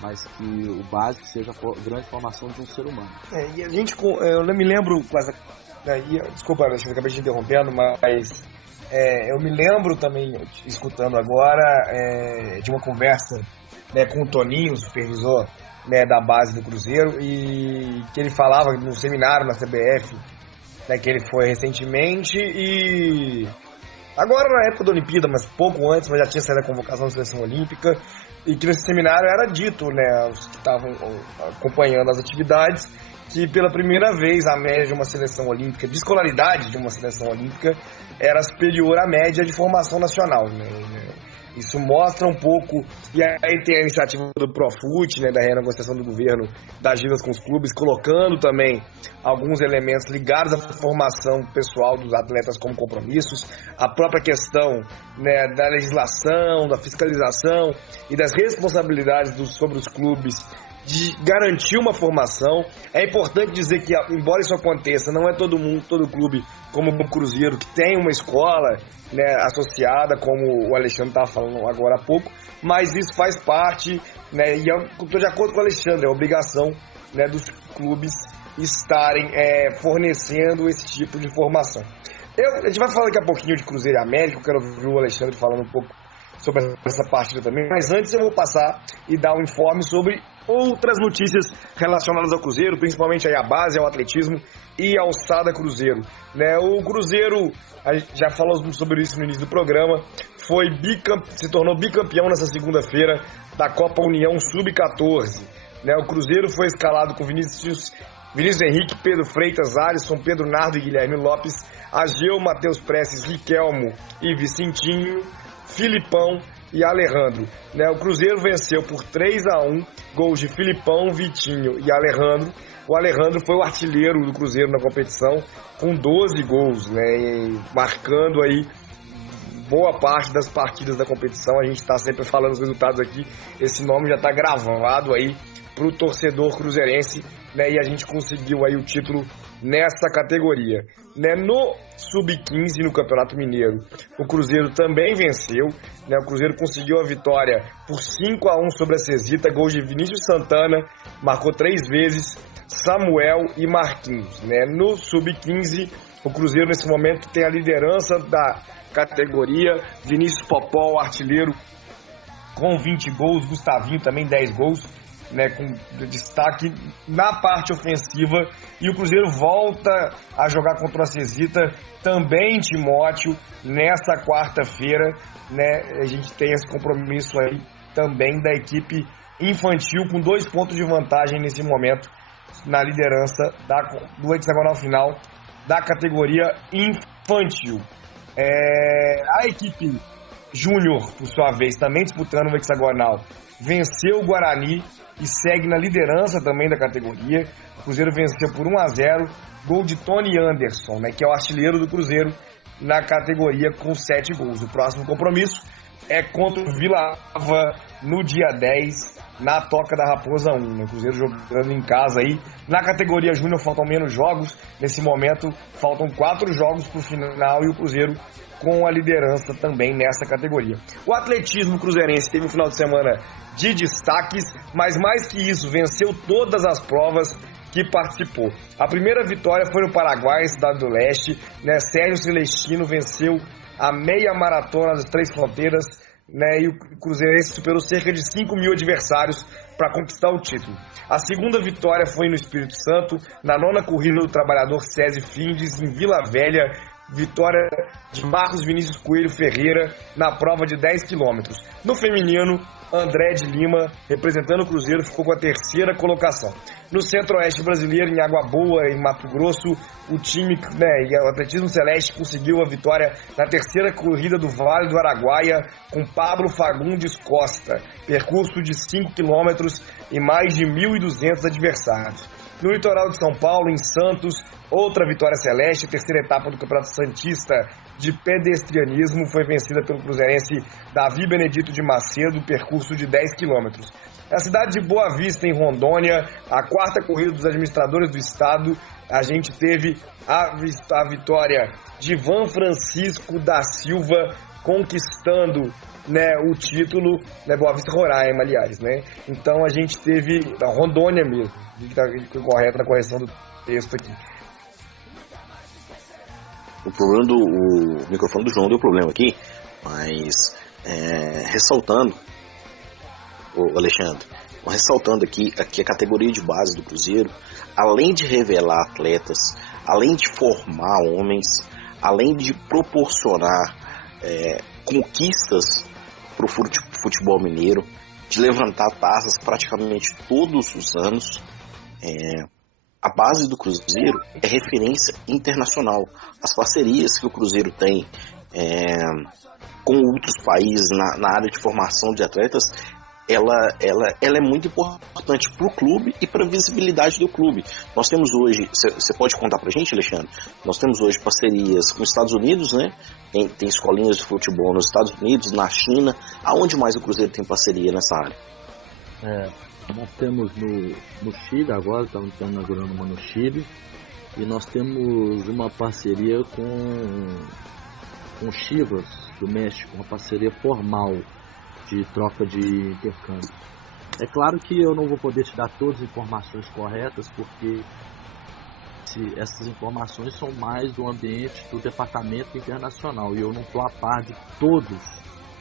Mas que o básico seja a grande formação de um ser humano. E a gente, eu não me lembro quase. Desculpa, eu acabei te interrompendo, mas eu me lembro também, escutando agora, de uma conversa com o Toninho, o supervisor da base do Cruzeiro, e que ele falava no seminário na CBF, que ele foi recentemente, e agora na época da Olimpíada, mas pouco antes, mas já tinha saído a convocação da seleção olímpica, e que nesse seminário era dito, né, os que estavam acompanhando as atividades, que pela primeira vez a média de uma seleção olímpica, de escolaridade de uma seleção olímpica, era superior à média de formação nacional, né? Isso mostra um pouco, e aí tem a iniciativa do Profut, né, da renegociação do governo das dívidas com os clubes, colocando também alguns elementos ligados à formação pessoal dos atletas como compromissos, a própria questão, né, da legislação, da fiscalização e das responsabilidades sobre os clubes de garantir uma formação. É importante dizer que, embora isso aconteça, não é todo mundo, todo clube, como o Cruzeiro, que tem uma escola, né, associada, como o Alexandre estava falando agora há pouco, mas isso faz parte, né, e eu estou de acordo com o Alexandre, é obrigação, né, dos clubes estarem fornecendo esse tipo de formação. A gente vai falar daqui a pouquinho de Cruzeiro e América, eu quero ouvir o Alexandre falando um pouco sobre essa partida também, mas antes eu vou passar e dar um informe sobre outras notícias relacionadas ao Cruzeiro, principalmente aí à base, ao atletismo e ao Sada Cruzeiro, né? O Cruzeiro, a gente já falou sobre isso no início do programa, se tornou bicampeão nessa segunda-feira da Copa União Sub-14, né? O Cruzeiro foi escalado com Vinícius Henrique, Pedro Freitas, Alisson, Pedro Nardo e Guilherme Lopes, Ageu, Matheus Prestes, Riquelmo e Vicentinho, Filipão e Alejandro, né? O Cruzeiro venceu por 3-1, gols de Filipão, Vitinho e Alejandro. O Alejandro foi o artilheiro do Cruzeiro na competição, com 12 gols, né? Marcando aí boa parte das partidas da competição. A gente está sempre falando os resultados aqui, esse nome já está gravado aí para o torcedor cruzeirense, né? E a gente conseguiu aí o título nessa categoria, né? No Sub-15, no Campeonato Mineiro, o Cruzeiro também venceu, né? O Cruzeiro conseguiu a vitória por 5-1 sobre a Cesita, gols de Vinícius Santana, marcou 3 vezes, Samuel e Marquinhos, né? No Sub-15, o Cruzeiro nesse momento tem a liderança da categoria, Vinícius Popó, artilheiro, com 20 gols, Gustavinho também 10 gols, né, com destaque na parte ofensiva, e o Cruzeiro volta a jogar contra a Cesita, também Timóteo, nessa quarta-feira, né? A gente tem esse compromisso aí também da equipe infantil, com 2 pontos de vantagem nesse momento, na liderança do hexagonal final da categoria infantil. A equipe júnior, por sua vez, também disputando o hexagonal, venceu o Guarani e segue na liderança também da categoria. O Cruzeiro venceu por 1-0, gol de Tony Anderson, né, que é o artilheiro do Cruzeiro na categoria com 7 gols. O próximo compromisso é contra o Vila Nova no dia 10, na Toca da Raposa 1. Né? O Cruzeiro jogando em casa aí. Na categoria júnior faltam menos jogos. Nesse momento faltam 4 jogos para o final e o Cruzeiro com a liderança também nessa categoria. O atletismo cruzeirense teve um final de semana de destaques, mas mais que isso, venceu todas as provas que participou. A primeira vitória foi no Paraguai, Cidade do Leste, né? Sérgio Celestino venceu a meia maratona das 3 fronteiras, né? E o cruzeirense superou cerca de 5 mil adversários para conquistar o título. A segunda vitória foi no Espírito Santo, na 9ª corrida do trabalhador César Findes, em Vila Velha, vitória de Marcos Vinícius Coelho Ferreira na prova de 10 quilômetros. No feminino, André de Lima, representando o Cruzeiro, ficou com a 3ª colocação. No Centro-Oeste brasileiro, em Água Boa, em Mato Grosso, o time, né, e o Atletismo Celeste conseguiu a vitória na 3ª corrida do Vale do Araguaia, com Pablo Fagundes Costa, percurso de 5 quilômetros e mais de 1.200 adversários. No litoral de São Paulo, em Santos, outra vitória celeste, a 3ª etapa do Campeonato Santista de pedestrianismo foi vencida pelo cruzeirense Davi Benedito de Macedo, percurso de 10 quilômetros. Na cidade de Boa Vista, em Rondônia, a 4ª corrida dos administradores do estado, a gente teve a vitória de Ivan Francisco da Silva, conquistando, né, o título, né, Boa Vista, Roraima, aliás, né? Então a gente teve a Rondônia mesmo, que está correto na correção do texto aqui. O problema o microfone do João deu problema aqui, mas ressaltando, o Alexandre, ressaltando aqui a categoria de base do Cruzeiro, além de revelar atletas, além de formar homens, além de proporcionar conquistas para o futebol mineiro, de levantar taças praticamente todos os anos. A base do Cruzeiro é referência internacional. As parcerias que o Cruzeiro tem com outros países na área de formação de atletas, ela é muito importante para o clube e para a visibilidade do clube. Nós temos hoje, você pode contar para a gente, Alexandre? Nós temos hoje parcerias com os Estados Unidos, né? Tem escolinhas de futebol nos Estados Unidos, na China. Aonde mais o Cruzeiro tem parceria nessa área? Nós temos no Chile agora, estamos inaugurando uma no Chile, e nós temos uma parceria com Chivas do México, uma parceria formal de troca de intercâmbio. É claro que eu não vou poder te dar todas as informações corretas, porque essas informações são mais do ambiente do departamento internacional, e eu não estou a par de todos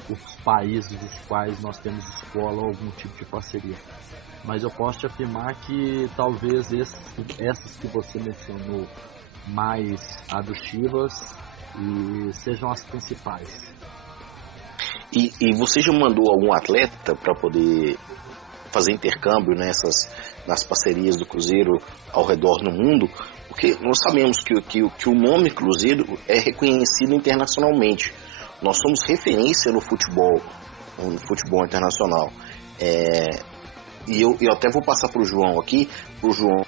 os países dos quais nós temos escola ou algum tipo de parceria. Mas eu posso te afirmar que talvez essas que você mencionou, mais a do Chivas, sejam as principais. E você já mandou algum atleta para poder fazer intercâmbio nas parcerias do Cruzeiro ao redor do mundo? Porque nós sabemos que o nome Cruzeiro é reconhecido internacionalmente. Nós somos referência no futebol internacional. E eu até vou passar para o João aqui, para o João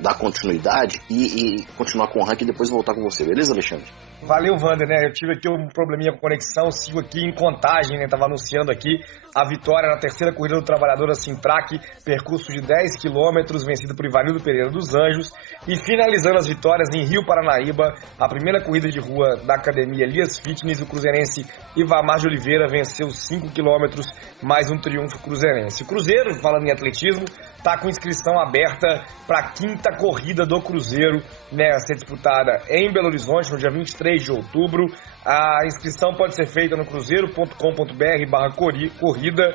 dar continuidade e continuar com o ranking e depois voltar com você. Beleza, Alexandre? Valeu, Wander, né? Eu tive aqui um probleminha com conexão, sigo aqui em Contagem, né? Tava anunciando aqui a vitória na terceira corrida do trabalhador da Sintrac, percurso de 10 quilômetros, vencido por Ivanildo Pereira dos Anjos, e finalizando as vitórias em Rio Paranaíba, a primeira corrida de rua da Academia Elias Fitness, o cruzeirense Ivamar de Oliveira venceu 5 quilômetros, mais um triunfo cruzeirense. O Cruzeiro, falando em atletismo, tá com inscrição aberta para a quinta corrida do Cruzeiro, né? A ser disputada em Belo Horizonte, no dia 23 de outubro. A inscrição pode ser feita no cruzeiro.com.br/corrida.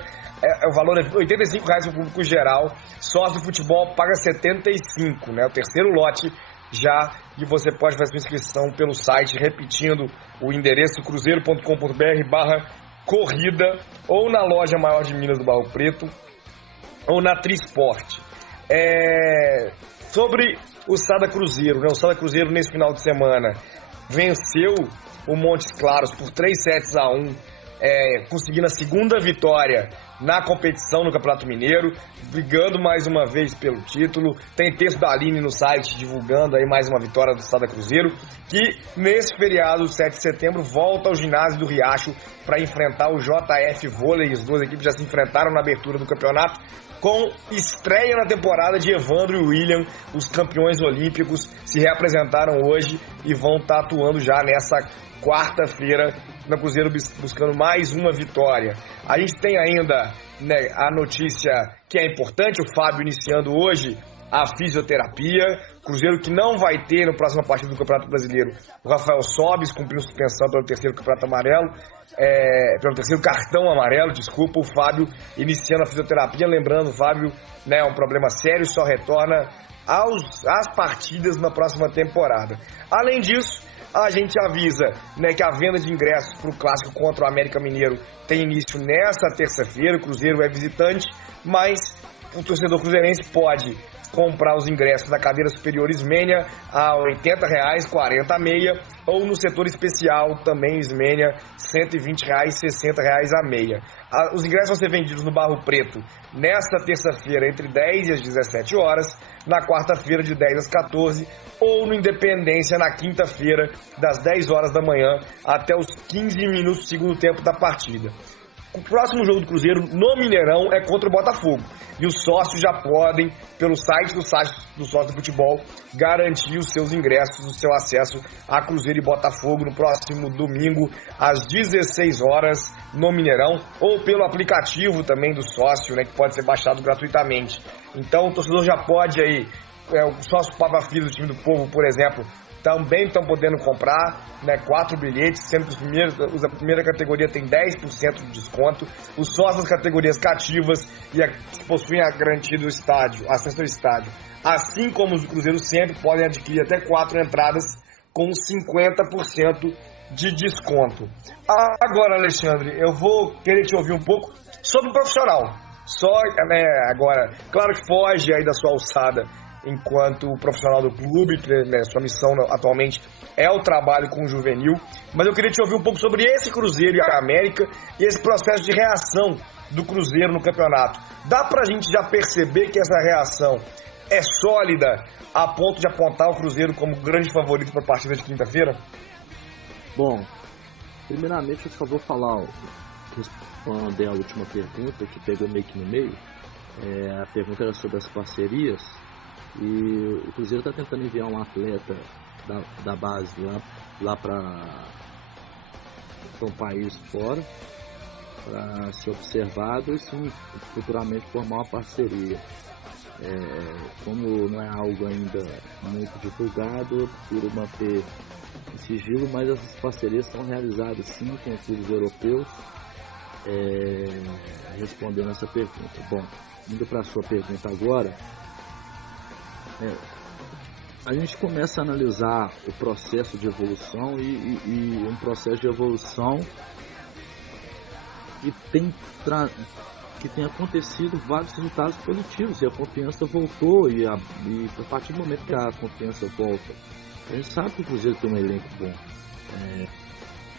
O valor é R$ 85 para o público geral. Sócio do futebol paga R$ 75, né? O terceiro lote já, e você pode fazer sua inscrição pelo site, repetindo o endereço cruzeiro.com.br/corrida, ou na loja maior de Minas do Barro Preto, ou na Trisport. Sobre o Sada Cruzeiro, né? O Sada Cruzeiro nesse final de semana venceu o Montes Claros por 3-1, conseguindo a segunda vitória na competição no Campeonato Mineiro, brigando mais uma vez pelo título. Tem texto da Aline no site divulgando aí mais uma vitória do Sada Cruzeiro, que nesse feriado, 7 de setembro, volta ao ginásio do Riacho para enfrentar o JF Vôlei. As duas equipes já se enfrentaram na abertura do campeonato, com estreia na temporada de Evandro e William. Os campeões olímpicos se reapresentaram hoje e vão estar atuando já nessa quarta-feira no Cruzeiro, buscando mais uma vitória. A gente tem ainda, né, a notícia que é importante, o Fábio iniciando hoje a fisioterapia. Cruzeiro que não vai ter no próximo partido do Campeonato Brasileiro o Rafael Sobis, cumprindo suspensão pelo terceiro campeonato amarelo, pelo terceiro cartão amarelo, desculpa. O Fábio iniciando a fisioterapia, lembrando, o Fábio, né, é um problema sério, só retorna às partidas na próxima temporada. Além disso, a gente avisa, né, que a venda de ingressos para o clássico contra o América Mineiro tem início nesta terça-feira. O Cruzeiro é visitante, mas o torcedor cruzeirense pode comprar os ingressos da cadeira superior Ismênia a R$ 80, 40 a meia, ou no setor especial também Ismênia, R$ 120, R$ 60 a meia. Os ingressos vão ser vendidos no Barro Preto nesta terça-feira entre 10 e as 17 horas, na quarta-feira de 10 às 14, ou no Independência na quinta-feira das 10 horas da manhã até os 15 minutos do segundo tempo da partida. O próximo jogo do Cruzeiro no Mineirão é contra o Botafogo. E os sócios já podem, pelo site do sócio do futebol, garantir os seus ingressos, o seu acesso a Cruzeiro e Botafogo no próximo domingo, às 16 horas, no Mineirão, ou pelo aplicativo também do sócio, né, que pode ser baixado gratuitamente. Então o torcedor já pode aí, o sócio Papa Filho do time do Povo, por exemplo, também estão podendo comprar, né, 4 bilhetes, sendo que os da primeira categoria tem 10% de desconto. Os sócios das categorias cativas e que possuem a garantia do estádio, acesso ao estádio, assim como os do Cruzeiro sempre, podem adquirir até 4 entradas com 50% de desconto. Agora, Alexandre, eu vou querer te ouvir um pouco Sobre o profissional, só, né, agora, claro que foge aí da sua alçada enquanto profissional do clube, né, sua missão atualmente é o trabalho com o juvenil, mas eu queria te ouvir um pouco sobre esse Cruzeiro e a América e esse processo de reação do Cruzeiro no campeonato. Dá pra gente já perceber que essa reação é sólida a ponto de apontar o Cruzeiro como grande favorito para a partida de quinta-feira? Bom, primeiramente eu só vou falar, responder a última pergunta que pegou meio que no meio. A pergunta era sobre as parcerias e o Cruzeiro está tentando enviar um atleta da base lá para um país fora para ser observado e sim futuramente formar uma parceria. Como não é algo ainda muito divulgado, eu prefiro manter em sigilo, mas essas parcerias são realizadas sim com clubes europeus. Respondendo essa pergunta. Bom, indo para a sua pergunta agora, a gente começa a analisar o processo de evolução e um processo de evolução que tem acontecido vários resultados positivos e a confiança voltou e a partir do momento que a confiança volta, a gente sabe que o Cruzeiro tem um elenco bom.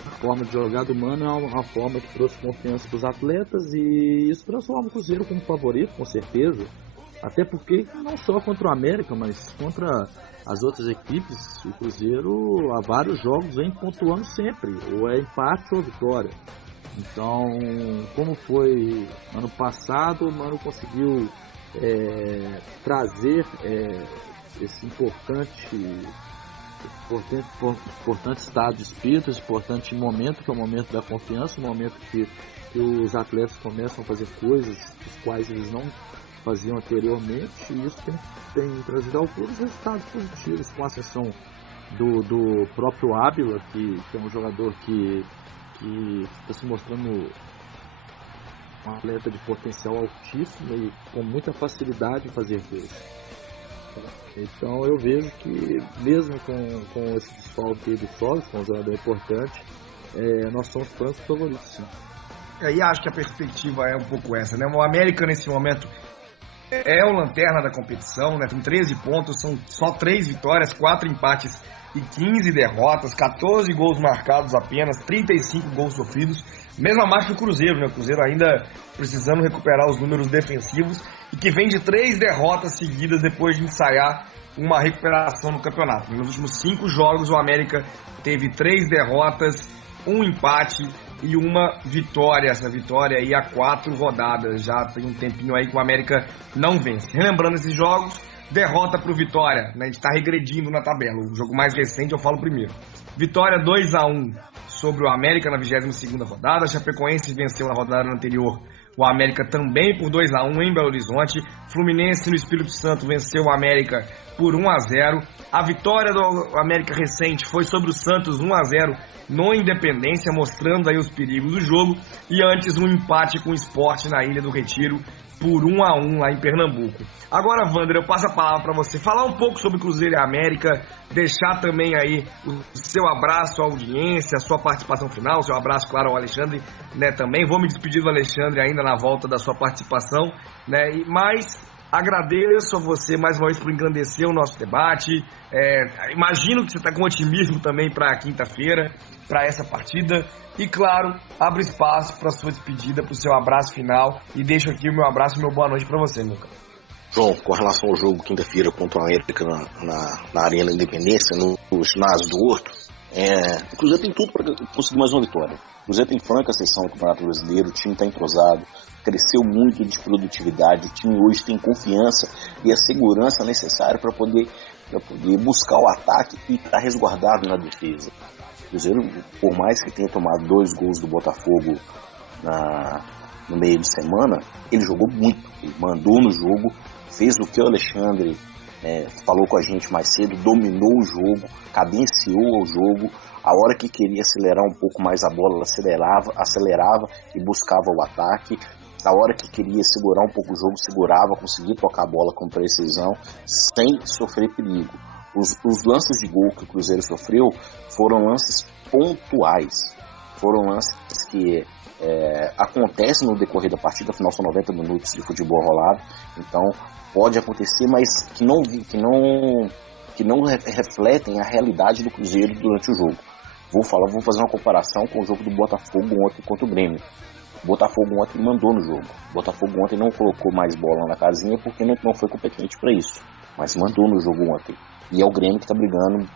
A forma de jogar do Mano é uma forma que trouxe confiança para os atletas e isso transforma o Cruzeiro como favorito, com certeza. Até porque não só contra o América, mas contra as outras equipes, o Cruzeiro há vários jogos vem pontuando sempre, ou é empate ou vitória. Então, como foi ano passado, o Mano conseguiu trazer esse importante estado de espírito, esse importante momento, que é o momento da confiança, o momento que os atletas começam a fazer coisas as quais eles não faziam anteriormente, e isso tem trazido ao clube resultados positivos, com a ascensão do próprio Ábila, que é um jogador que está se mostrando um atleta de potencial altíssimo e com muita facilidade em fazer gols. Então eu vejo que mesmo com esse desfalque do Solis, que é um jogador importante, nós somos francos favoritos, sim. E acho que a perspectiva é um pouco essa, né? O América nesse momento é o lanterna da competição, né? Tem 13 pontos, são só 3 vitórias, 4 empates e 15 derrotas, 14 gols marcados apenas, 35 gols sofridos, mesma marca que o Cruzeiro, né? O Cruzeiro ainda precisando recuperar os números defensivos e que vem de 3 derrotas seguidas depois de ensaiar uma recuperação no campeonato. Nos últimos 5 jogos o América teve 3 derrotas, 1 empate e 1 vitória. Essa vitória aí há 4 rodadas, já tem um tempinho aí que o América não vence. Relembrando esses jogos, derrota para o Vitória, né? A gente está regredindo na tabela. O jogo mais recente eu falo primeiro. Vitória 2-1 sobre o América na 22ª rodada. Chapecoense venceu na rodada anterior o América também por 2-1 em Belo Horizonte. Fluminense no Espírito Santo venceu o América por 1-0. A vitória do América recente foi sobre o Santos 1-0 no Independência, mostrando aí os perigos do jogo. E antes um empate com o Sport na Ilha do Retiro por 1-1 lá em Pernambuco. Agora, Wander, eu passo a palavra para você falar um pouco sobre Cruzeiro e América, deixar também aí o seu abraço à audiência, a sua participação final, o seu abraço, claro, ao Alexandre, né, também. Vou me despedir do Alexandre ainda na volta da sua participação, né, mas agradeço a você mais uma vez por engrandecer o nosso debate. Imagino que você está com otimismo também para quinta-feira, para essa partida. E claro, abre espaço para a sua despedida, para o seu abraço final. E deixo aqui o meu abraço e meu boa noite para você, meu cara. João, com relação ao jogo quinta-feira contra o América na Arena Independência, no ginásio do Horto, o Cruzeiro tem tudo para conseguir mais uma vitória. O Cruzeiro tem franca ascensão no Campeonato Brasileiro, o time está entrosado, cresceu muito de produtividade, o time hoje tem confiança e a segurança necessária para poder buscar o ataque e estar resguardado na defesa. O Cruzeiro, por mais que tenha tomado 2 gols do Botafogo no meio de semana, ele jogou muito, ele mandou no jogo, fez o que o Alexandre falou com a gente mais cedo, dominou o jogo, cadenciou o jogo. A hora que queria acelerar um pouco mais a bola, acelerava e buscava o ataque. A hora que queria segurar um pouco o jogo, segurava, conseguia tocar a bola com precisão, sem sofrer perigo. Os lances de gol que o Cruzeiro sofreu foram lances pontuais. foram lances que acontecem no decorrer da partida, afinal são 90 minutos de futebol rolado, então pode acontecer, mas que não refletem a realidade do Cruzeiro durante o jogo. Vou fazer uma comparação com o jogo do Botafogo ontem contra o Grêmio. O Botafogo ontem mandou no jogo. O Botafogo ontem não colocou mais bola na casinha porque não foi competente para isso, mas mandou no jogo ontem. E é o Grêmio que está brigando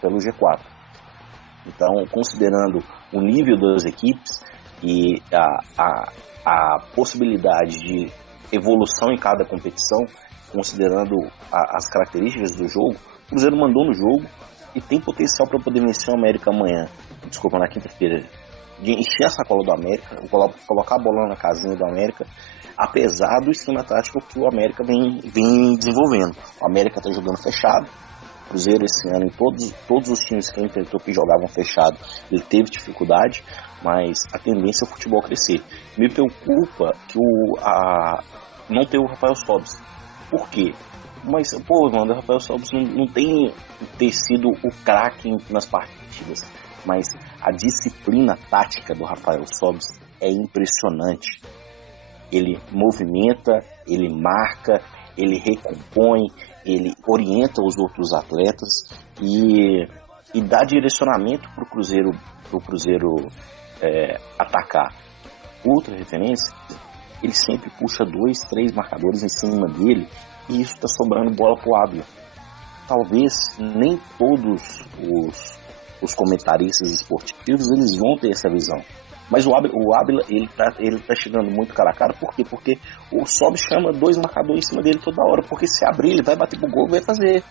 pelo G4. Então, considerando o nível das equipes e a possibilidade de evolução em cada competição, considerando as características do jogo, o Cruzeiro mandou no jogo e tem potencial para poder vencer o América na quinta-feira, de encher a sacola do América, colocar a bola na casinha do América, apesar do esquema tático que o América vem desenvolvendo. O América está jogando fechado. O Cruzeiro esse ano, em todos os times que ele enfrentou que jogavam fechado, ele teve dificuldade, mas a tendência é o futebol crescer. Me preocupa que não ter o Rafael Sobis. Por quê? Mas, mano, o Rafael Sobis não tem ter sido o craque nas partidas, mas a disciplina tática do Rafael Sobis é impressionante. Ele movimenta, ele marca, ele recompõe, ele orienta os outros atletas e dá direcionamento para o Cruzeiro atacar. Outra referência, ele sempre puxa 2, 3 marcadores em cima dele e isso está sobrando bola para o Ábila. Talvez nem todos os comentaristas esportivos eles vão ter essa visão. Mas o Ábila ele tá chegando muito cara a cara. Por quê? Porque o Sobis chama 2 marcadores em cima dele toda hora. Porque se abrir, ele vai bater pro gol e vai fazer.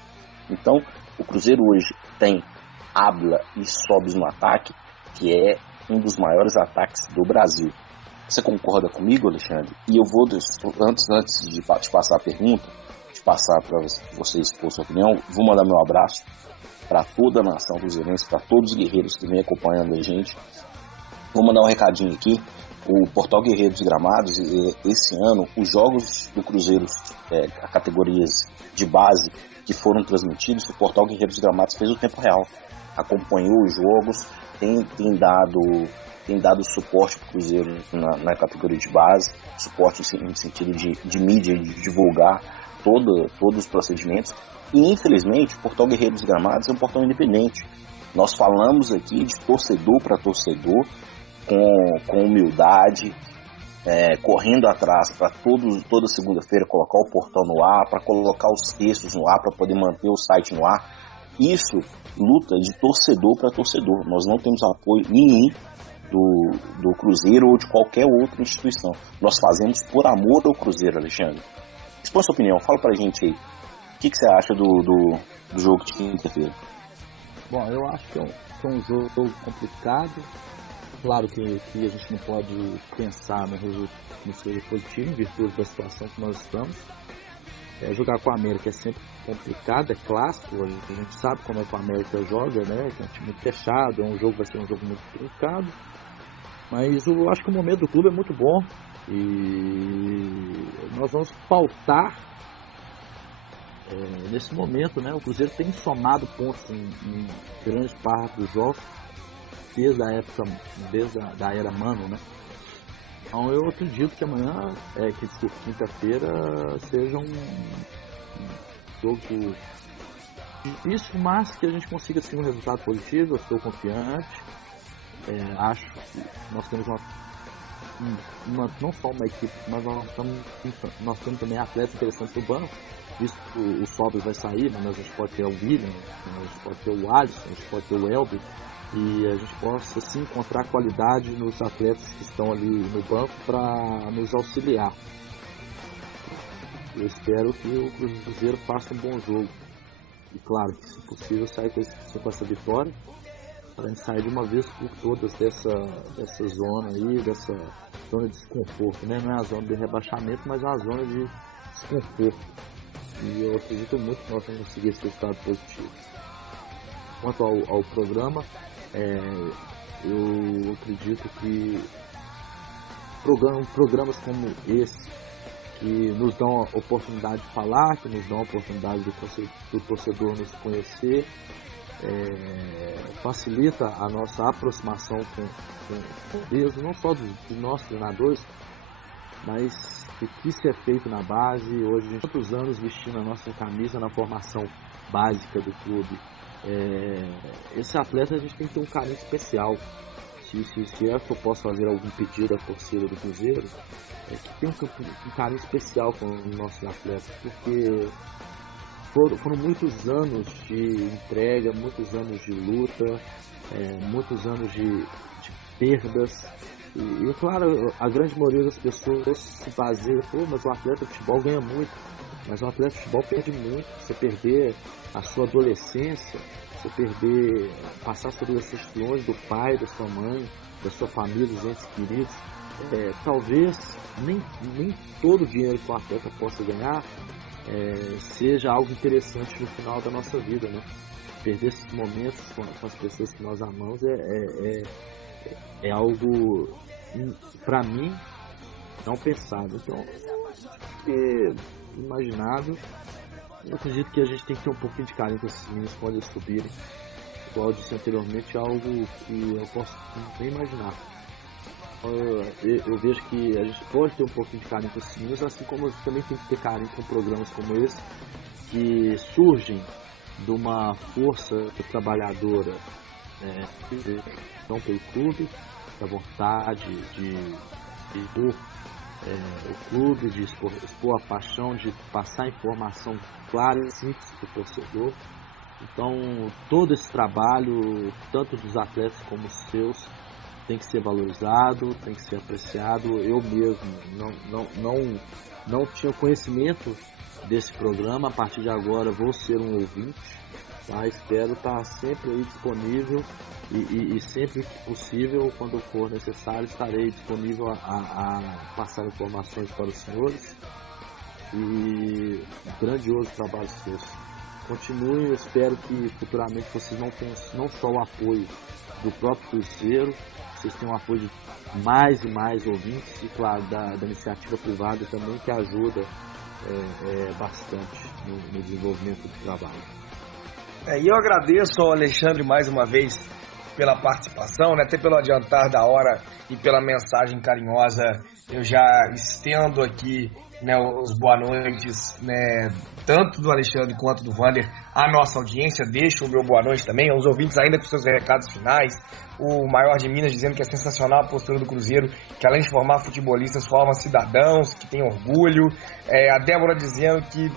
Então, o Cruzeiro hoje tem Ábila e Sobis no ataque, que é um dos maiores ataques do Brasil. Você concorda comigo, Alexandre? E eu vou, antes de te passar a pergunta, de passar para você expor sua opinião, vou mandar meu abraço para toda a nação cruzeirense, para todos os guerreiros que vem acompanhando a gente. Vou mandar um recadinho aqui. O Portal Guerreiro dos Gramados, esse ano, os jogos do Cruzeiro, categorias de base que foram transmitidos, o Portal Guerreiro dos Gramados fez o tempo real. Acompanhou os jogos, tem dado suporte para o Cruzeiro na categoria de base, suporte em sentido de mídia, de divulgar todos os procedimentos. E, infelizmente, o Portal Guerreiro dos Gramados é um portal independente. Nós falamos aqui de torcedor para torcedor, com humildade, correndo atrás para toda segunda-feira colocar o portal no ar, para colocar os textos no ar, para poder manter o site no ar. Isso, luta de torcedor para torcedor. Nós não temos apoio nenhum do Cruzeiro ou de qualquer outra instituição. Nós fazemos por amor ao Cruzeiro, Alexandre. Expõe sua opinião, fala pra gente aí. O que você acha do jogo de quinta-feira? Bom, eu acho que é um jogo complicado. Claro que a gente não pode pensar no resultado positivo em virtude da situação que nós estamos. Jogar com a América é sempre complicado, é clássico, a gente sabe como é que a América joga, né? É um time muito fechado, vai ser um jogo muito complicado. Mas eu acho que o momento do clube é muito bom e nós vamos pautar nesse momento, né? O Cruzeiro tem somado pontos em grande parte dos jogos desde a era Mano, né? Então eu acredito que amanhã, que quinta-feira, seja um jogo difícil, mas que a gente consiga ter um resultado positivo. Eu estou confiante. Acho que nós temos não só uma equipe, mas nós temos também atletas interessantes no banco. Visto que o Sobis vai sair, mas a gente pode ter o William, a gente pode ter o Alisson, a gente pode ter o Elber, e a gente possa sim encontrar qualidade nos atletas que estão ali no banco para nos auxiliar. Eu espero que o Cruzeiro faça um bom jogo e, claro, que se possível saia com essa vitória, para a gente sair de uma vez por todas dessa zona aí, dessa zona de desconforto, né? Não é a zona de rebaixamento, mas é uma zona de desconforto. E eu acredito muito que nós vamos conseguir esse resultado positivo. Quanto ao programa, eu acredito que programas como esse, que nos dão a oportunidade de falar, que nos dão a oportunidade do torcedor nos conhecer, facilita a nossa aproximação com Deus, não só dos nossos treinadores, mas o que se é feito na base. Hoje, a gente, tantos anos vestindo a nossa camisa na formação básica do clube. Esse atleta a gente tem que ter um carinho especial. Se é que eu posso fazer algum pedido à torcida do Cruzeiro, é que tem um carinho especial com os nossos atletas, porque foram muitos anos de entrega, muitos anos de luta, muitos anos de perdas. E claro, a grande maioria das pessoas se baseia, mas o atleta de futebol ganha muito, mas o atleta de futebol perde muito. Você perder a sua adolescência, você passar a sua adolescência longe do pai, da sua mãe, da sua família, dos entes queridos, talvez nem todo o dinheiro que o atleta possa ganhar seja algo interessante no final da nossa vida, né? Perder esses momentos com as pessoas que nós amamos é algo, para mim, não pensado. Então, imaginado, eu acredito que a gente tem que ter um pouquinho de carinho com esses meninos quando eles subirem. Igual eu disse anteriormente, é algo que eu posso nem imaginar. Eu vejo que a gente pode ter um pouquinho de carinho com esses meninos, assim como também tem que ter carinho com programas como esse, que surgem de uma força trabalhadora, não pelo clube, da vontade de expor o clube, de expor a paixão, de passar informação clara e simples para o torcedor. Então, todo esse trabalho, tanto dos atletas como os seus, tem que ser valorizado, tem que ser apreciado. Eu mesmo não tinha conhecimento desse programa. A partir de agora vou ser um ouvinte, tá? Espero estar sempre aí disponível e sempre que possível, quando for necessário, estarei disponível a passar informações para os senhores. E grandioso trabalho seus. Continuem, eu espero que futuramente vocês não tenham não só o apoio do próprio Cruzeiro, vocês tenham o apoio de mais e mais ouvintes e, claro, da iniciativa privada também, que ajuda bastante no desenvolvimento do trabalho. E eu agradeço ao Alexandre mais uma vez pela participação, né, até pelo adiantar da hora e pela mensagem carinhosa. Eu já estendo aqui, né, os boa noites, né, tanto do Alexandre quanto do Vander, a nossa audiência. Deixo o meu boa noite também aos ouvintes, ainda com seus recados finais. O Maior de Minas dizendo que é sensacional a postura do Cruzeiro, que além de formar futebolistas, forma cidadãos, que tem orgulho. A Débora dizendo que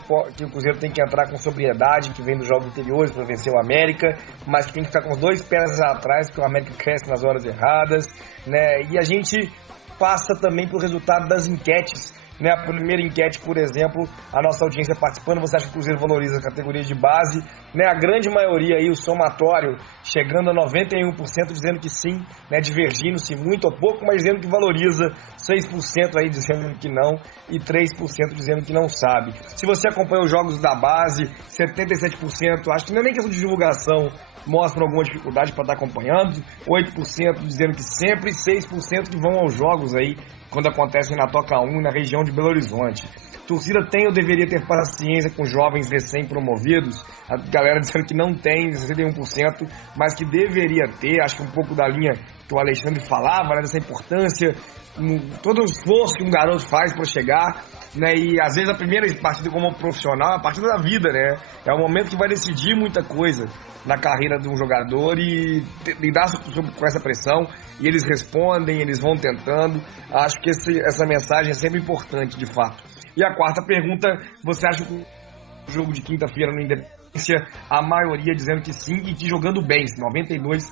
o Cruzeiro tem que entrar com sobriedade, que vem dos jogos anteriores para vencer o América, mas que tem que ficar com os dois pés atrás, porque o América cresce nas horas erradas, né? E a gente passa também pelo resultado das enquetes, né? A primeira enquete, por exemplo, a nossa audiência participando, você acha que o Cruzeiro valoriza a categoria de base, né? A grande maioria aí, o somatório, chegando a 91% dizendo que sim, né? Divergindo-se muito ou pouco, mas dizendo que valoriza, 6% aí dizendo que não e 3% dizendo que não sabe. Se você acompanha os jogos da base, 77%, acho que não é nem questão de divulgação, mostram alguma dificuldade para estar acompanhando, 8% dizendo que sempre, 6% que vão aos jogos aí, quando acontecem na Toca 1, na região de Belo Horizonte. A torcida tem ou deveria ter paciência com jovens recém-promovidos? A galera dizendo que não tem, 61%, mas que deveria ter. Acho que um pouco da linha que o Alexandre falava, né, dessa importância, todo o esforço que um garoto faz para chegar, né, e às vezes a primeira partida como profissional é a partida da vida, né? É o momento que vai decidir muita coisa na carreira de um jogador e lidar com essa pressão, e eles respondem, eles vão tentando. Acho que essa mensagem é sempre importante, de fato. E a quarta pergunta, você acha que o jogo de quinta-feira no Independência, a maioria dizendo que sim e que jogando bem, 92%.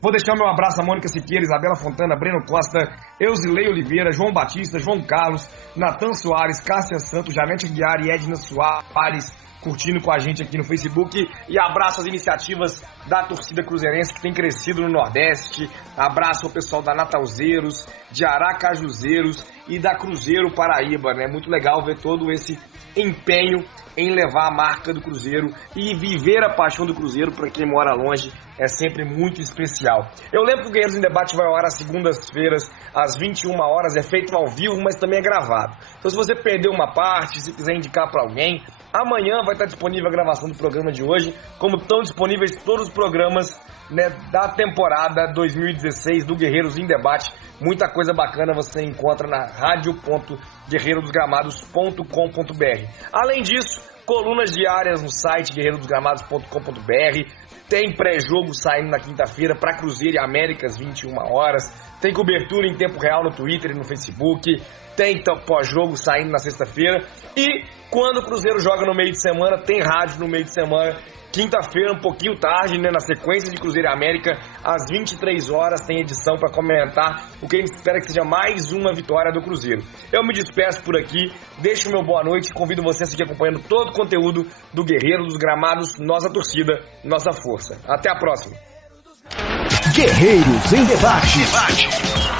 Vou deixar o meu abraço a Mônica Siqueira, Isabela Fontana, Breno Costa, Eusilei Oliveira, João Batista, João Carlos, Natan Soares, Cássia Santos, Janete Guiar e Edna Soares, curtindo com a gente aqui no Facebook. E abraço às iniciativas da torcida cruzeirense que tem crescido no Nordeste. Abraço ao pessoal da Natalzeiros, de Aracajuzeiros e da Cruzeiro Paraíba, né? Muito legal ver todo esse empenho em levar a marca do Cruzeiro e viver a paixão do Cruzeiro. Para quem mora longe, é sempre muito especial. Eu lembro que o Guerreiros em Debate vai ao ar às segundas-feiras, às 21 horas, é feito ao vivo, mas também é gravado. Então, se você perdeu uma parte, se quiser indicar para alguém, amanhã vai estar disponível a gravação do programa de hoje, como estão disponíveis todos os programas né, da temporada 2016 do Guerreiros em Debate. Muita coisa bacana você encontra na radio.guerreirosdosgramados.com.br. Além disso, colunas diárias no site guerreirosdosgramados.com.br. Tem pré-jogo saindo na quinta-feira para Cruzeiro e América às 21 horas. Tem cobertura em tempo real no Twitter e no Facebook. Tem pós-jogo saindo na sexta-feira. E quando o Cruzeiro joga no meio de semana, tem rádio no meio de semana. Quinta-feira, um pouquinho tarde, né, na sequência de Cruzeiro e América, às 23 horas, tem edição para comentar o que a gente espera que seja mais uma vitória do Cruzeiro. Eu me despeço por aqui, deixo o meu boa noite e convido você a seguir acompanhando todo o conteúdo do Guerreiro dos Gramados, nossa torcida, nossa força. Até a próxima. Guerreiros em Debate.